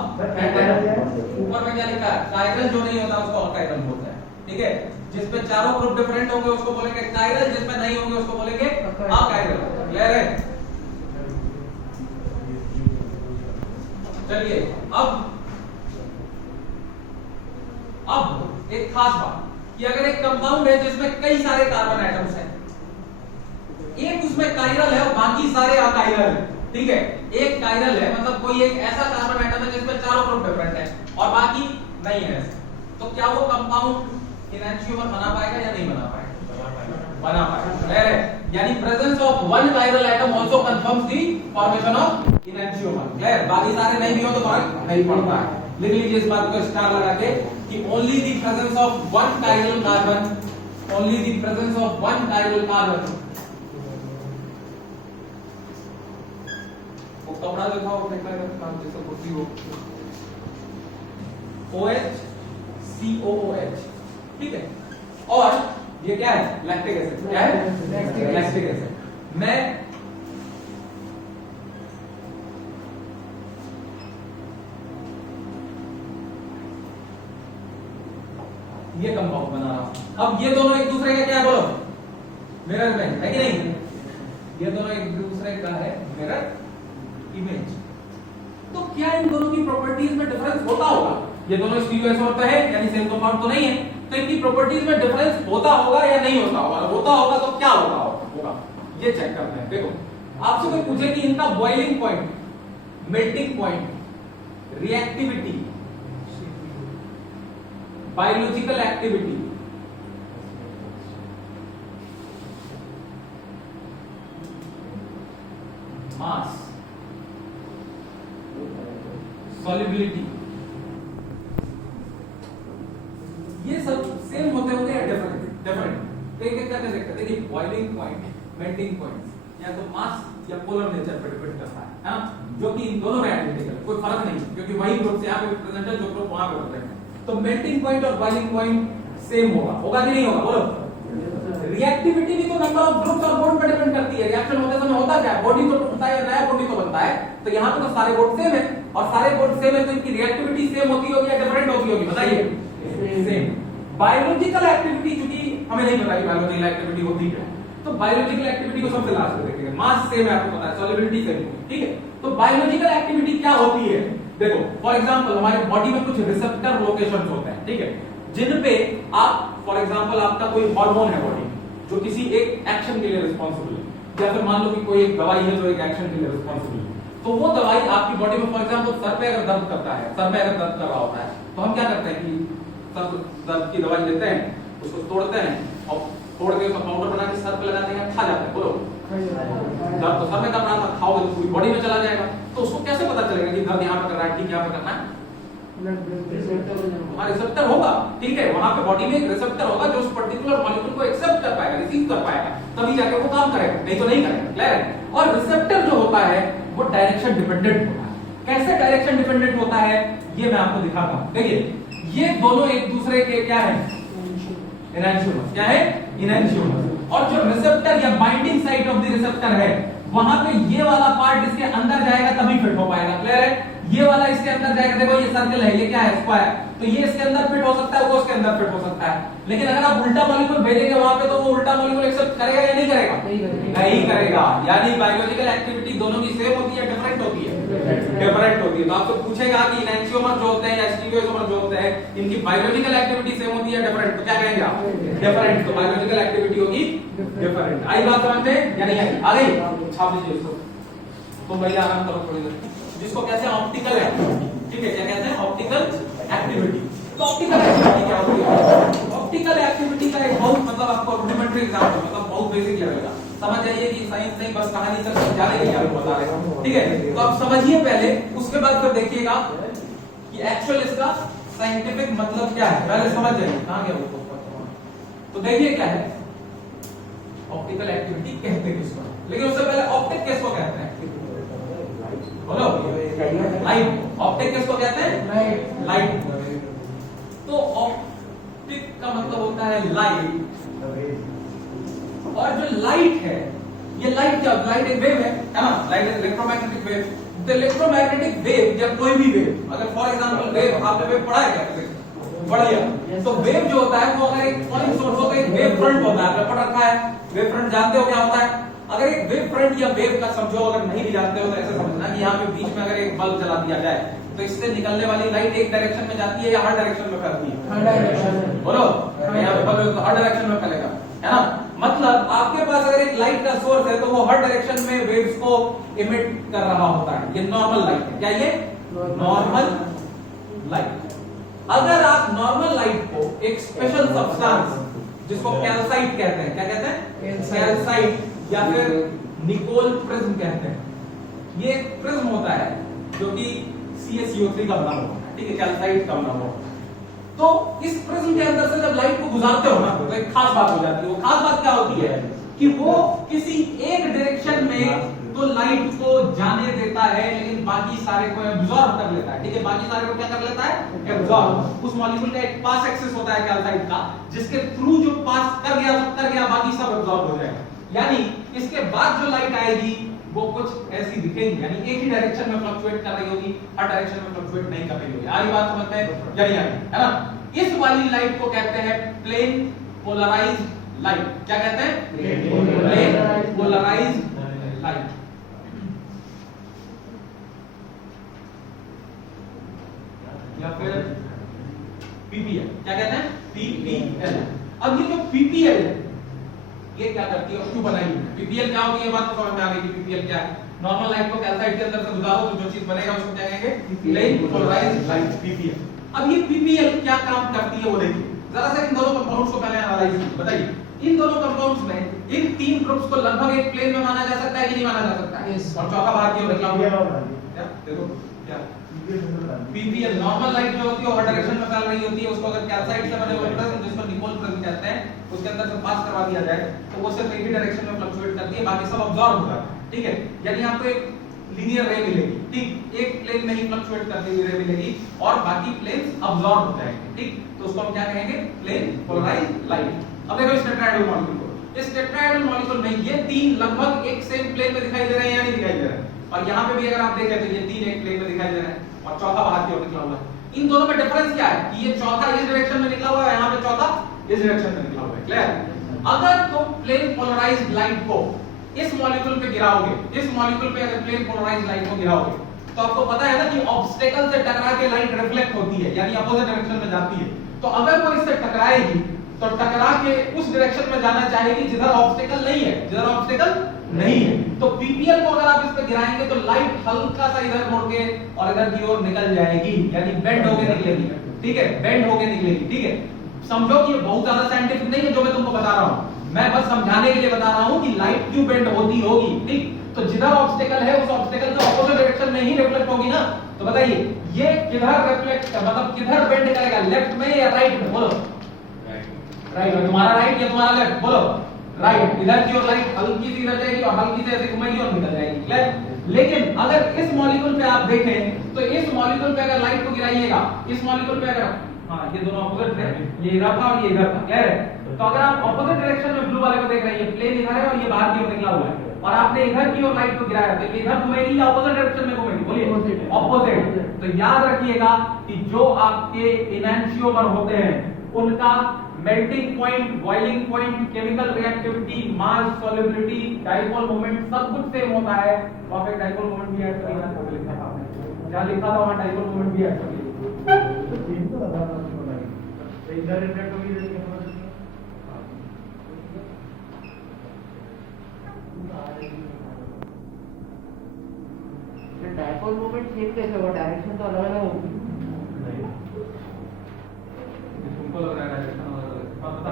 ऊपर में क्या लिखा है? कायरल जो नहीं होता उसको अकायरल बोलते हैं, ठीक है। जिसमें चारों ग्रुप डिफरेंट होंगे उसको बोलेंगे कायरल, जिसमें नहीं होंगे उसको बोलेंगे अकायरल। क्लियर है? चलिए अब एक खास बात कि अगर एक कंपाउंड है जिसमें कई सारे कार्बन एटम्स हैं, एक उसमें कायरल है और बाकी सारे अकायरल है, ठीक है। एक कायरल है मतलब कोई एक ऐसा कार्बन एटम है जिसमें चारों ग्रुप डिफरेंट है और बाकी नहीं है, तो क्या वो कंपाउंड इनएंशियोमर बना पाएगा या नहीं बना पाएगा? बना पाएगा। यानी presence of one chiral atom also confirms the formation of enantiomer. Clear? बाकी सारे नहीं भी हो तो फर्क नहीं पड़ता है। लिख लीजिए इस बात को स्टार लगा के कि only the presence of one chiral carbon, only the presence of one chiral carbon कपड़ा दिखाओ फेंका है जैसे कुर्सी हो OH COOH, ठीक है। और ये क्या है? Lactic acid. क्या है? Lactic acid. मैं ये कंपाउंड बना रहा हूं। अब ये दोनों एक दूसरे का क्या है बोलो? मिरर इमेज है कि नहीं? ये दोनों एक दूसरे का है मिरर इमेज। तो क्या इन दोनों की प्रॉपर्टीज में डिफरेंस होता होगा? ये दोनों स्टीरियो होता है यानी सेम कंपाउंड तो नहीं है, तो इनकी प्रॉपर्टीज में डिफरेंस होता होगा या नहीं होता होगा? होता होगा तो क्या होगा? ये चेक करते हैं। देखो आपसे कोई पूछे कि इनका boiling point, melting point, reactivity, biological activity, mass, solubility, ये सब सेम होते होंगे या डिफरेंट? तो एक एक करके देखते हैं। देखिए बॉइलिंग पॉइंट, मेल्टिंग पॉइंट या तो मास या पोलर नेचर पर डिपेंड करता है ना, जो कि इन दोनों में आइडेंटिकल, कोई फर्क नहीं क्योंकि वही ग्रुप यहाँ पे प्रेजेंट है जो ग्रुप वहां पे प्रेजेंट है। तो मेल्टिंग पॉइंट और बॉइलिंग पॉइंट सेम होगा कि नहीं होगा? बोलो। रिएक्टिविटी भी तो नंबर ऑफ ग्रुप्स और बॉन्ड पर डिपेंड करती है। रिएक्शन होते समय होता क्या है? बॉडी तो टूटता है, नया बॉडी तो बनता है। तो यहाँ पे तो सारे बॉन्ड सेम है और सारे बॉन्ड सेम है, तो इनकी रिएक्टिविटी सेम होती होगी या डिफरेंट होती होगी? बताइए। सेम। बायोलॉजिकल एक्टिविटी क्योंकि हमें नहीं पता कि बायोलॉजिकल एक्टिविटी होती है, तो बायोलॉजिकल एक्टिविटी को सबसे लास्ट में देखेंगे। मास सेम है, आपको पता है, सॉल्युबिलिटी सेम है, ठीक है। तो बायोलॉजिकल एक्टिविटी क्या होती है? देखो फॉर एग्जांपल हमारी बॉडी में कुछ रिसेप्टर लोकेशंस होते हैं, ठीक है, जिन पे आप फॉर एग्जांपल आपका कोई हार्मोन है बॉडी जो किसी एक एक्शन के लिए रिस्पांसिबल है, या फिर मान लो कि कोई एक दवाई है जो एक एक्शन के लिए रिस्पांसिबल है, तो वो दवाई आपकी बॉडी में फॉर एग्जांपल सर पे अगर दर्द करता है, सर में अगर दर्द कर रहा होता है, तो हम क्या करते हैं कि सर दर्द की दवाई लेते हैं, उसको तोड़ते हैं और तोड़ के उसका पाउडर बना के सर पे लगाते हैं, खा जाते हैं। बोलो दर्द तो सर में कर रहा था, खाओगे तो पूरी बॉडी में चला जाएगा। तो उसको कैसे पता चलेगा कि दर्द यहाँ पे कर रहा है, ठीक यहाँ पे करना है? वहाँ रिसेप्टर होगा, ठीक है, वहां पे बॉडी में एक रिसेप्टर होगा जो उस पर्टिकुलर मॉलिक्यूल को एक्सेप्ट कर पाएगा, रिसीव कर पाएगा, तभी जाके वो काम करेगा, नहीं तो नहीं करेगा। क्लियर है? और रिसेप्टर जो होता है वो डायरेक्शन डिपेंडेंट होता है। कैसे डायरेक्शन डिपेंडेंट होता है ये मैं आपको दिखाता हूं। देखिए ये दोनों एक दूसरे के क्या है? इनैंशियोमर्स। क्या है? इनैंशियोमर्स। और जो रिसेप्टर या binding site of the receptor है, वहां पे ये वाला पार्ट इसके अंदर जाएगा तभी फिट हो पाएगा। क्लियर है? ये वाला इसके अंदर जाएगा, देखो ये सर्कल है, ये क्या है? स्क्वायर, तो ये इसके अंदर फिट हो सकता है, वो इसके अंदर फिट हो सकता है। लेकिन अगर आप उल्टा मॉलिक्यूल भेजेंगे वहां पे, तो वो उल्टा मॉलिक्यूल एक्सेप्ट करेगा या नहीं करेगा? नहीं करेगा। यानी बायोलॉजिकल एक्टिविटी दोनों की सेम होती है, डिफरेंट होती है? डिफरेंट होती है। तो आपको पूछेगा कि इनैंशियोमर जो होते हैं या स्टीरियोसोमर जो होते हैं, इनकी बायोलॉजिकल एक्टिविटी सेम होती है डिफरेंट, तो क्या कहेंगे आप? डिफरेंट। तो बायोलॉजिकल एक्टिविटी होगी डिफरेंट। आई बात समझ में या नहीं आई? आ गई? छाप लीजिए इसको। तो भैया आराम करो थोड़ी देर। जिसको कहते हैं ऑप्टिकल एक्टिविटी, ठीक है, क्या कहते हैं? Optical activity. तो ऑप्टिकल एक्टिविटी क्या होती है? ऑप्टिकल एक्टिविटी का एक बहुत मतलब आपको रुडिमेंटरी एग्जांपल, मतलब बहुत बेसिक लेवल का समझ जाइए कि साइंस नहीं बस कहानी तक जाने के लिए आपको बता रहे हैं, ठीक है। तो आप समझिए पहले, उसके बाद फिर देखिएगा कि एक्चुअल इसका साइंटिफिक मतलब क्या है। पहले समझ जाइए कहां गया वो। तो देखिए क्या है ऑप्टिकल एक्टिविटी कहते किसको, लेकिन उससे पहले ऑप्टिक किसको कहते हैं? बोलो। लाइट। ऑप्टिक किसको कहते हैं? लाइट। तो ऑप्टिक का मतलब होता है लाइट, और जो लाइट है, ये लाइट क्या? लाइट एक वेव है ना, लाइट इज इलेक्ट्रोमैग्नेटिक वेव। तो इलेक्ट्रोमैग्नेटिक वेव या कोई भी वेव, अगर फॉर एग्जांपल वेव, आपने वेव पढ़ा है क्या? पढ़ लिया। तो वेव जो होता है वो अगर एक पॉइंट सोर्स होता है, एक वेव फ्रंट होता है, आपने पढ़ रखा है। वेव फ्रंट जानते हो क्या होता है? अगर एक वेव फ्रंट या वेव का समझो, अगर नहीं भी जानते हो तो ऐसे समझना कि यहाँ पे बीच में अगर एक बल्ब जला दिया जाए तो इससे निकलने वाली लाइट एक डायरेक्शन में जाती है या हर डायरेक्शन में फैलती है? हर डायरेक्शन। बोलो। यहाँ पे बल्ब तो हर डायरेक्शन में फैलेगा, है ना। मतलब आपके पास अगर एक लाइट का सोर्स है तो वो हर डायरेक्शन में वेव्स को इमिट कर रहा होता है। ये नॉर्मल लाइट है। क्या ये? Normal light. अगर आप नॉर्मल लाइट को एक स्पेशल सब्सटेंस जिसको कैल्साइट कहते हैं, क्या कहते हैं? कैल्साइट, या फिर निकोल प्रिज्म कहते हैं, ये एक प्रिज्म होता है जो कि CaCO3 का बना हुआ है, ठीक है, कैल्साइट का बना हुआ। तो इस प्रिज्म के अंदर से जब लाइट को गुजारते हो ना, तो एक खास बात हो जाती है। वो खास बात क्या होती है कि वो किसी एक डायरेक्शन में तो तो लाइट को जाने देता है, लेकिन बाकी सारे को एब्जॉर्ब कर लेता है। ठीक है, बाकी सारे को क्या कर लेता है? एब्जॉर्ब। उस मॉलिक्यूल का एक पास एक्सेस होता है कैल्साइट का, जिसके थ्रू जो पास कर गया बाकी सब एब्जॉर्ब हो जाएगा। यानी इसके बाद जो लाइट आएगी वो कुछ ऐसी दिखेगी, यानी एक ही डायरेक्शन में फ्लक्चुएट कर रही होगी, हर डायरेक्शन में फ्लक्चुएट नहीं कर रही होगी। आई बात समझते हैं या नहीं आई? है ना? इस वाली लाइट को कहते हैं प्लेन पोलराइज्ड लाइट। क्या कहते हैं? Plane polarised light. या फिर पीपीएल। क्या कहते हैं? पीपीएल। अब ये जो पीपीएल है ये क्या करती है और क्यों बनाई है? पीपीएल क्या होती है ये बात तो समझ में आ गई कि पीपीएल क्या है। नॉर्मल लाइट को कैल्साइट के अंदर से गुजारो तो जो चीज बनेगा उसको क्या कहेंगे? Plane polarised light, PPL. अब ये पीपीएल क्या काम करती है वो देखिए जरा सा। इन दोनों कंपाउंड्स को पहले एनालाइज कीजिए, बताइए इन दोनों कंपाउंड्स में इन तीन ग्रुप्स को लगभग एक प्लेन में माना जा सकता है कि नहीं माना जा सकता है? और चौथा भाग की ओर निकला क्या देखो क्या पीपीएल नॉर्मल लाइट जो होती है हर डायरेक्शन में फैल रही होती है, उसको अगर कैल्साइट से बने हुए प्रिज्म जिसको निकोल प्रिज्म कहते हैं उसके अंदर से पास करवा दिया जाए तो वो सिर्फ एक ही डायरेक्शन में फ्लक्चुएट करती है, बाकी सब अब्सॉर्ब हो जाता है। ठीक है, यानी आपको एक लीनियर रे मिलेगी। ठीक, एक प्लेन में ही फ्लक्चुएट करती हुई रे मिलेगी और बाकी प्लेन्स अब्सॉर्ब हो जाएंगे। ठीक, तो उसको हम क्या कहेंगे? Plane polarised light. अब देखो इस टेट्राहेड्रल मॉलिक्यूल को, इस टेट्राहेड्रल मॉलिक्यूल में ये तीन लगभग एक सेम प्लेन में दिखाई दे रहे हैं या नहीं दिखाई दे रहे हैं? और यहाँ पे भी अगर आप देखें तो ये तीन एक प्लेन में दिखाई दे रहे हैं और चौथा बाहर की ओर निकला हुआ है। इन दोनों में डिफरेंस क्या है कि ये चौथा इस डायरेक्शन में निकला हुआ है, यहाँ पे चौथा इस डायरेक्शन में निकला हुआ है। क्लियर? अगर तुम प्लेन पोलराइज्ड लाइट को इस मॉलिक्यूल पे गिराओगे, इस मॉलिक्यूल पे अगर प्लेन पोलराइज्ड लाइट को गिराओगे तो आपको पता है ना कि ऑब्स्टेकल से टकरा के लाइट रिफ्लेक्ट होती है, यानी अपोजिट डायरेक्शन में जाती है। तो अगर वो इससे टकराएगी तो टकरा के उस डायरेक्शन में जाना चाहेगी जिधर ऑब्स्टेकल नहीं है, जिधर ऑब्स्टेकल नहीं है। तो पीपीएल को अगर आप इस पे गिराएंगे तो लाइट हल्का सा इधर मुड़ के और इधर की ओर निकल जाएगी, यानी बेंड होके निकलेगी। ठीक है, बेंड होके निकलेगी। ठीक है, समझो कि ये बहुत ज्यादा साइंटिफिक नहीं है जो मैं तुमको बता रहा हूं, मैं बस समझाने के लिए बता रहा हूं कि लाइट क्यों बेंड होती होगी। ठीक, तो जिधर ऑब्स्टेकल है उस ऑब्स्टेकल के ऑपोजिट डायरेक्शन में ही रिफ्लेक्ट होगी ना। तो बताइए ये किधर रिफ्लेक्ट मतलब किधर बेंड करेगा, लेफ्ट में या राइट में? बोलो राइट। तुम्हारा राइट या तुम्हारा लेफ्ट? बोलो राइट। इधर की ओर लाइट हल्की सी इधर जाएगी और हल्की से ऐसे घुमाएगी और निकल जाएगी। क्लियर? लेकिन अगर इस मॉलिक्यूल पे आप देखें तो इस मॉलिक्यूल पे अगर लाइट को गिराइएगा, इस मॉलिक्यूल पे अगर हाँ ये दोनों ऑपोजिट थे, ये इधर था और ये इधर था। क्लियर है? तो अगर आप ऑपोजिट डायरेक्शन में ब्लू वाले को देख रहे हैं, ये प्लेन इधर है और ये बाहर की ओर निकला हुआ है और आपने इधर की ओर लाइट को गिराया तो ये इधर घूमेगी या ऑपोजिट डायरेक्शन में घूमेगी? बोलिए ऑपोजिट। तो याद रखिएगा कि जो आपके इनैंशियोमर होते हैं उनका melting point, boiling point, chemical reactivity, mass, solubility, dipole moment सब कुछ सेम होता है। तो आप एक डाइपोल मोमेंट भी ऐड करिएगा, लिखा था आपने, जहां लिखा था वहां डाइपोल मोमेंट भी ऐड करिए। इधर रिफ्लेक्ट होगी, इधर डाइपोल मोमेंट सेम कैसे होगा? डायरेक्शन तो अलग अलग होगी। तुमको लग रहा है डायरेक्शन पता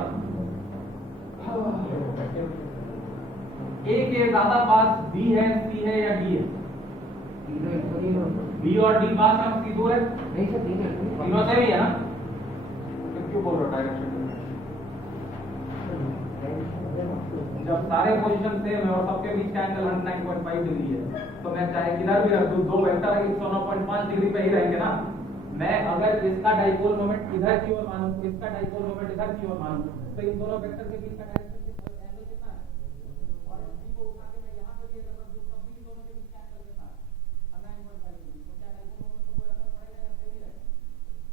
ए के ज्यादा पास बी है, सी है या डी है? बी और डी पास में सी दूर है? नहीं सर, तीनों से भी है ना? तो क्यों बोल रहे हो डायरेक्शन? जब सारे पोजीशन सेम है और सबके बीच का एंगल 109.5 डिग्री है तो मैं चाहे किधर भी रख दूं, दो वेक्टर है 109.5 डिग्री पे ही रहेंगे ना। मैं अगर इसका डाइपोल मोमेंट इधर की ओर मानूं, इसका डाइपोल मोमेंट इधर की ओर मानूं, तो इन दोनों वेक्टर के बीच का डायरेक्शन एंगल कितना है? और b को उठा के मैं यहां पे भी अगर रख दूं तब भी इन दोनों के बीच का एंगल कितना है? 109.5 डिग्री। तो क्या डाइपोल मोमेंट को कोई असर पड़ेगा या सेम ही रहेगा?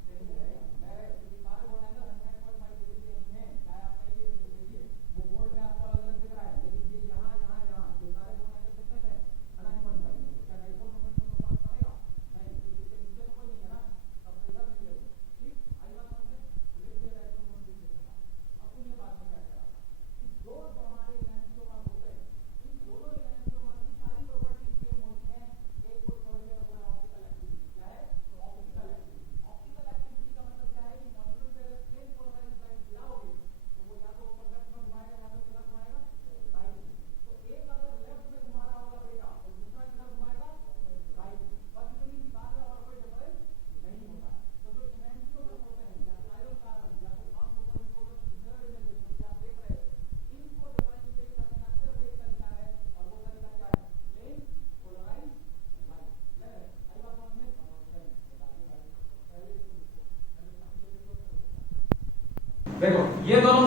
सेम ही रहेगा। मैं ये सारे बॉन्ड एंगल 109.5 डिग्री के ही हैं, चाहे आप कहीं भी देखिए वो बोर्ड में आपको अलग अलग दिख रहा है, लेकिन ये यहां ये सारे बॉन्ड एंगल कितने पे है? 109.5। तो क्या डाइपोल मोमेंट को कोई फर्क पड़ेगा? नहीं, क्योंकि इसके नीचे तो कोई नहीं है ना, तब तो इधर निकलेगा। ठीक, आई बात समझ में? इसलिए डाइपोल मोमेंट दिख रहा है। अब सुनिए बात में क्या कह रहा था।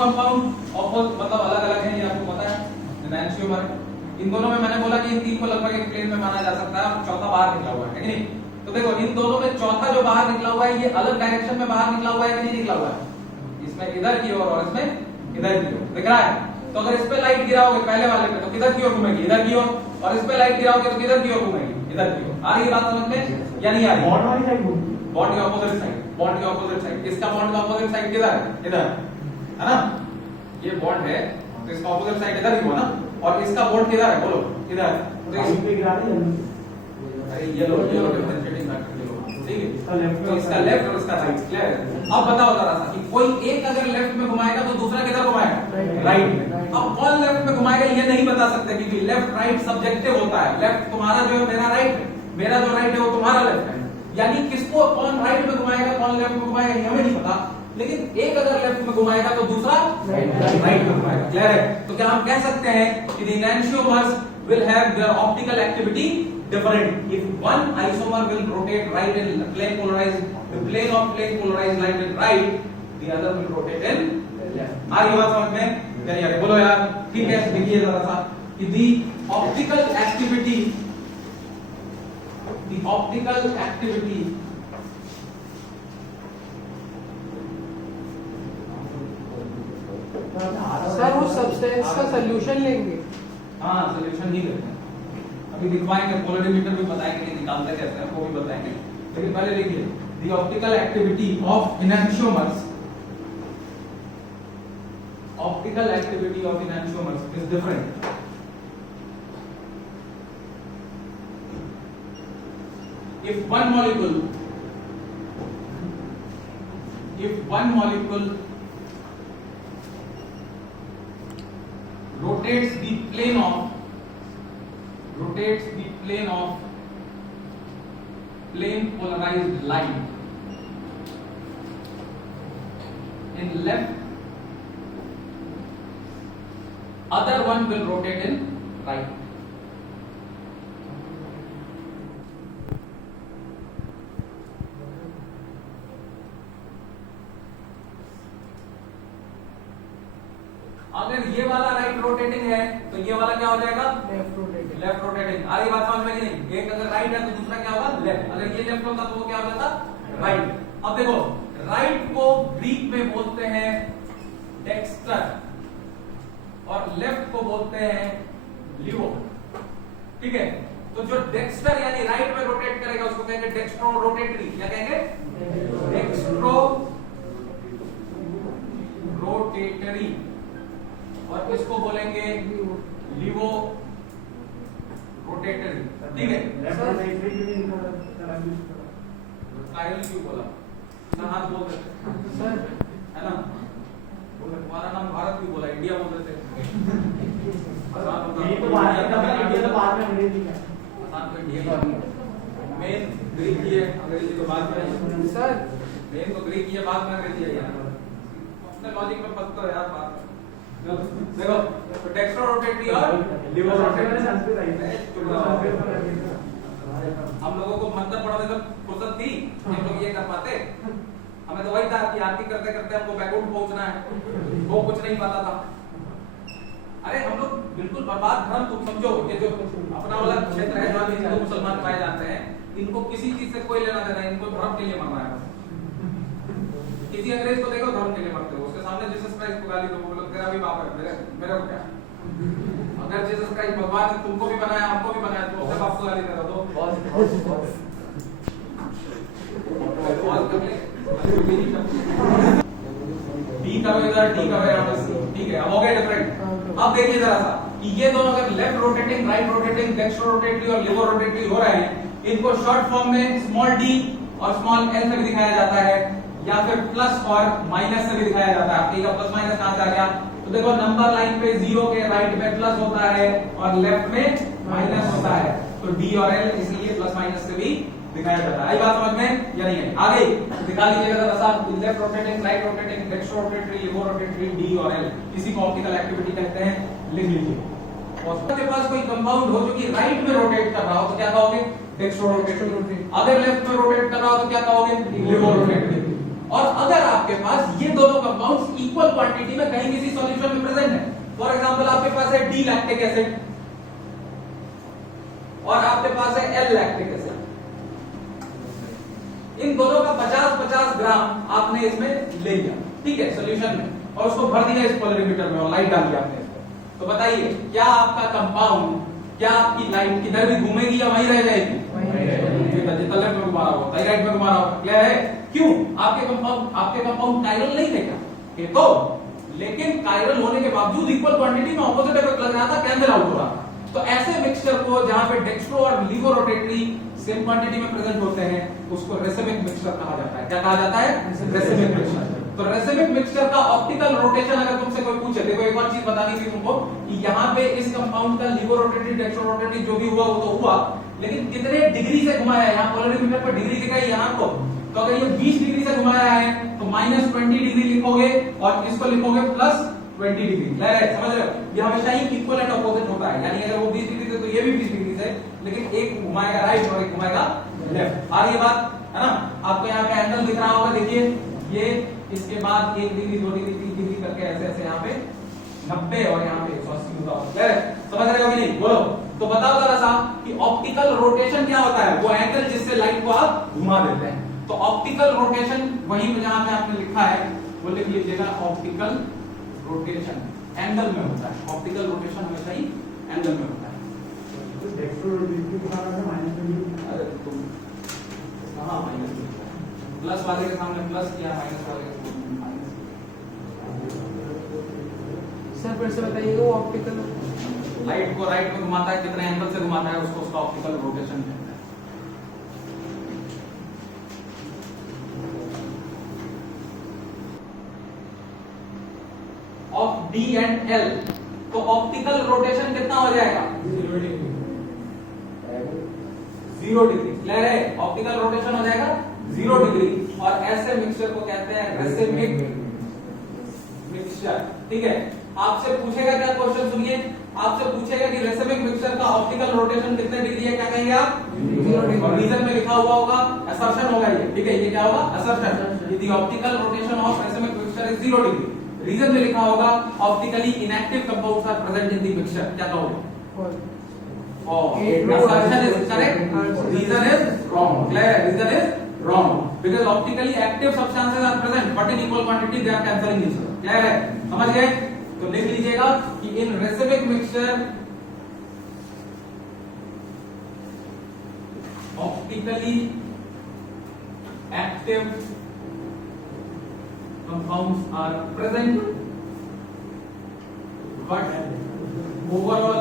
कंपाउंड मतलब अलग अलग है, ये आपको पता है, एनांशियोमर। इन दोनों में मैंने बोला कि इन तीन को लगभग एक प्लेन में माना जा सकता है, और चौथा बाहर निकला हुआ है कि नहीं? तो देखो इन दोनों में चौथा जो बाहर निकला हुआ है ये अलग डायरेक्शन में बाहर निकला हुआ है कि नहीं निकला हुआ है? इसमें इधर की ओर और इसमें इधर की ओर, दिख रहा है? तो अगर इस पे लाइट गिराओगे पहले वाले पे तो किधर की ओर घूमेगी? इधर की ओर। और इस पे लाइट गिराओगे तो किधर की ओर घूमेगी? इधर की ओर। आ रही है बात समझ में या नहीं आ रही? बॉन्ड वाली साइड घूमती है। बॉन्ड के ऑपोजिट साइड, बॉन्ड के ऑपोजिट साइड। इसका बॉन्ड का ऑपोजिट साइड किधर है? इधर है ना? ये बॉन्ड है तो इसका ऑपोजिट साइड इधर ही हुआ ना, और इसका बॉन्ड किधर है? बोलो इधर। तो साइड पे गिरा दी जल्दी। अरे ये लो डिफरेंशिएटिंग फैक्टर ये लो, ठीक है? इसका लेफ्ट तो इसका लेफ्ट और इसका राइट, क्लियर है? अब बताओ जरा सा कि कोई एक अगर लेफ्ट में घुमाएगा तो दूसरा किधर घुमाएगा? राइट में। अब कौन लेफ्ट में घुमाएगा ये नहीं बता सकते, क्योंकि लेफ्ट राइट सब्जेक्टिव होता है। लेफ्ट तुम्हारा जो है मेरा राइट है, मेरा जो राइट है वो तुम्हारा लेफ्ट है, यानी किसको कौन राइट में घुमाएगा कौन लेफ्ट में घुमाएगा ये हमें नहीं पता, लेकिन एक अगर लेफ्ट में घुमाएगा तो दूसरा राइट में घुमाएगा, क्लियर है? तो क्या हम कह सकते हैं कि the enantiomers will have their optical activity different. If one isomer will rotate right in plane polarized, the plane of plane polarized light in right, the other will rotate in left. आ रही बात समझ में? चलिए यार बोलो यार, ठीक है? देखिए जरा सा कि the optical activity सर वो सब्सटेंस का सॉल्यूशन लेंगे। हाँ सोल्यूशन नहीं करते हैं, अभी दिखवाएंगे, पोलरिमीटर भी बताएंगे कि निकालते कैसे हैं वो भी बताएंगे, लेकिन पहले लिखिए the optical activity of enantiomers, optical activity of enantiomers is different. If one molecule rotates the plane of plane polarized light in left, other one will rotate in right. अगर ये वाला राइट रोटेटिंग है तो ये वाला क्या हो जाएगा? Left rotating. आ रही बात समझ में कि नहीं? एक अगर राइट है तो दूसरा क्या होगा? लेफ्ट। अगर ये लेफ्ट होता तो वो क्या हो जाता? राइट। अब देखो राइट को ग्रीक में बोलते हैं डेक्स्टर और लेफ्ट को बोलते हैं लिवो, ठीक है? तो जो डेक्स्टर यानी राइट में रोटेट करेगा उसको कहेंगे डेक्स्ट्रो रोटेटरी। क्या कहेंगे? Dextrorotatory. और इसको बोलेंगे लिवो रोटेटरी, ठीक है? स्टाइल क्यों बोला? हाथ बोल देते है ना? हमारा नाम भारत क्यों बोला? इंडिया बोल देते। मेन ग्रीक ही है, अंग्रेजी तो बाद में सर, मेन तो ग्रीक ही है, बाद में अंग्रेजी है यार। अपने लॉजिक में फंसते हो यार बात। देखो तो डेक्स्ट्रो रोटेटरी और लिवो रोटेटरी। हम लोगों को मंत्र पढ़ाने में फुर्सत थी, हम लोग ये कर पाते? हमें तो वही था कि आरती करते करते हमको बैकआउट पहुंचना है, वो कुछ नहीं पता था। अरे हम लोग बिल्कुल बर्बाद धर्म, तुम समझो ये जो अपना वाला क्षेत्र है जहाँ हिंदू मुसलमान पाए जाते हैं, इनको किसी चीज से कोई लेना देना, इनको धर्म के लिए मरना है। किसी अंग्रेज को देखो धर्म के लिए मरते हो, उसके सामने जीसस क्राइस्ट को गाली दो, बोलो तेरा भी बाप है, मेरे को क्या? अगर जीसस क्राइस्ट भगवान ने तुमको भी बनाया हमको भी बनाया, तो उसके बाप को गाली दे दो। डी करो इधर, डी करो यहाँ पर, ठीक है? अब हो गए डिफरेंट। अब देखिए जरा सा कि ये दोनों अगर left rotating, right rotating, dextro rotatory और लिवो रोटेटरी हो रहे हैं, इनको शॉर्ट फॉर्म में स्मॉल डी और स्मॉल एल से भी दिखाया जाता है, या फिर प्लस और माइनस से भी दिखाया जाता है। आपके का प्लस माइनस कहां से आ गया? तो देखो नंबर लाइन पे 0 के राइट में प्लस होता है और लेफ्ट में माइनस होता है, तो डी और एल इसलिए प्लस माइनस से भी दिखाया जाता है। आई बात समझ में या नहीं है? आगे दिखा लीजिएगा जरा सा, left rotating, right rotating, dextro rotatory, levo rotatory, D और एल, इसी को ऑप्टिकल एक्टिविटी कहते हैं। लिख लीजिए। आपके पास कोई कंपाउंड हो जो कि राइट में रोटेट कर रहा हो तो क्या कहोगे? Dextrorotatory. अगर लेफ्ट में रोटेट कर रहा हो तो क्या कहोगे? Levorotatory. और अगर आपके पास ये दोनों कंपाउंड्स इक्वल क्वांटिटी में कहीं किसी सॉल्यूशन में प्रेजेंट है, फॉर एग्जांपल आपके पास है डी लैक्टिक एसिड और आपके पास है एल लैक्टिक एसिड, इन दोनों का 50-50 ग्राम आपने इसमें ले लिया, ठीक है, सॉल्यूशन में, और उसको भर दिया इस पोलरीमीटर में और लाइट डाल दिया आपने इस पर। तो बताइए क्या आपका कंपाउंड, क्या आपकी लाइट किधर भी घूमेगी या वहीं रह जाएगी? जितना लेफ्ट में घुमा रहा हो, राइट में घुमा रहा हो, क्या है? क्यों? आपके कंपाउंड कायरल नहीं थे क्या? ये तो, लेकिन कायरल होने के बावजूद इक्वल क्वांटिटी में ऑपोजिट इफेक्ट लग रहा था, कैंसिल आउट हो रहा था। तो ऐसे मिक्सचर को जहां पे डेक्स्ट्रो और लीवो रोटेटरी सेम क्वांटिटी में प्रेजेंट होते हैं, उसको रेसिमिक मिक्सचर कहा जाता है। क्या कहा जाता है? Racemic mixture. तो रेसिमिक मिक्सचर का ऑप्टिकल रोटेशन अगर तुमसे कोई पूछे, देखो एक और चीज बतानी थी तुमको कि यहाँ पे इस कंपाउंड का लीवो रोटेटरी, डेक्स्ट्रो रोटेटरी जो भी हुआ वो तो हुआ, लेकिन कितने डिग्री से घुमाया है? यहाँ पोलरीमीटर पर डिग्री दिखाई यहाँ को, तो अगर ये 20 डिग्री से घुमाया है तो -20 डिग्री लिखोगे और इसको लिखोगे +20 डिग्री। समझ रहे हो? ये हमेशा ही इक्वल एंड अपोजिट होता है, यानी अगर वो 20 डिग्री से तो ये भी 20 डिग्री से, लेकिन एक घुमाएगा राइट और एक घुमाएगा लेफ्ट। आ रही है बात, है ना? आपको यहाँ पे एंगल दिख रहा होगा, देखिए ये, इसके बाद 1 डिग्री 2 डिग्री 3 डिग्री करके ऐसे ऐसे यहाँ पे 90 और यहाँ पे 180 होता है। समझ रहे हो कि नहीं? बोलो। तो बताओ जरा सा कि ऑप्टिकल रोटेशन क्या होता है? वो एंगल जिससे लाइट को आप घुमा देते हैं। तो ऑप्टिकल रोटेशन वहीं पे जहां पे आपने लिखा है वो लिख लीजिएगा, ऑप्टिकल रोटेशन एंगल में होता है। ऑप्टिकल रोटेशन हमेशा ही एंगल में होता है। तो डेक्स्ट्रो रोटेटरी के साथ -20, अरे तुम हां माइनस प्लस वाले के सामने प्लस किया, माइनस वाले के सामने माइनस। सर फिर से बताइएगा, वो ऑप्टिकल लाइट को राइट में घुमाता है, कितने एंगल से घुमाता है, उसको उसका ऑप्टिकल रोटेशन कहते हैं। ऑफ डी एंड एल, तो ऑप्टिकल रोटेशन कितना हो जाएगा? 0 डिग्री। 0 डिग्री क्लियर है? ऑप्टिकल रोटेशन हो जाएगा 0 डिग्री, और ऐसे मिक्सचर को कहते हैं रेसिमिक मिक्सचर। ठीक है, आपसे पूछेगा क्या क्वेश्चन, सुनिए, आपसे पूछेगा कि रेसिमिक मिक्सचर का ऑप्टिकल रोटेशन कितने डिग्री है, क्या कहेंगे आप? 0 डिग्री। और रीजन में लिखा हुआ होगा, असर्शन होगा ये, ठीक है, ये क्या होगा? असर्शन। यदि optical rotation of racemic mixture is 0 degree, reason में लिखा होगा optically inactive compounds are present in the mixture, क्या कहोगे? Assertion is correct, reason is wrong. Clear? Reason is wrong because optically active substances are present but in equal quantity they are cancelling each other. क्या है? समझ गए? तो लिख लीजिएगा कि in racemic mixture optically active compounds are present but overall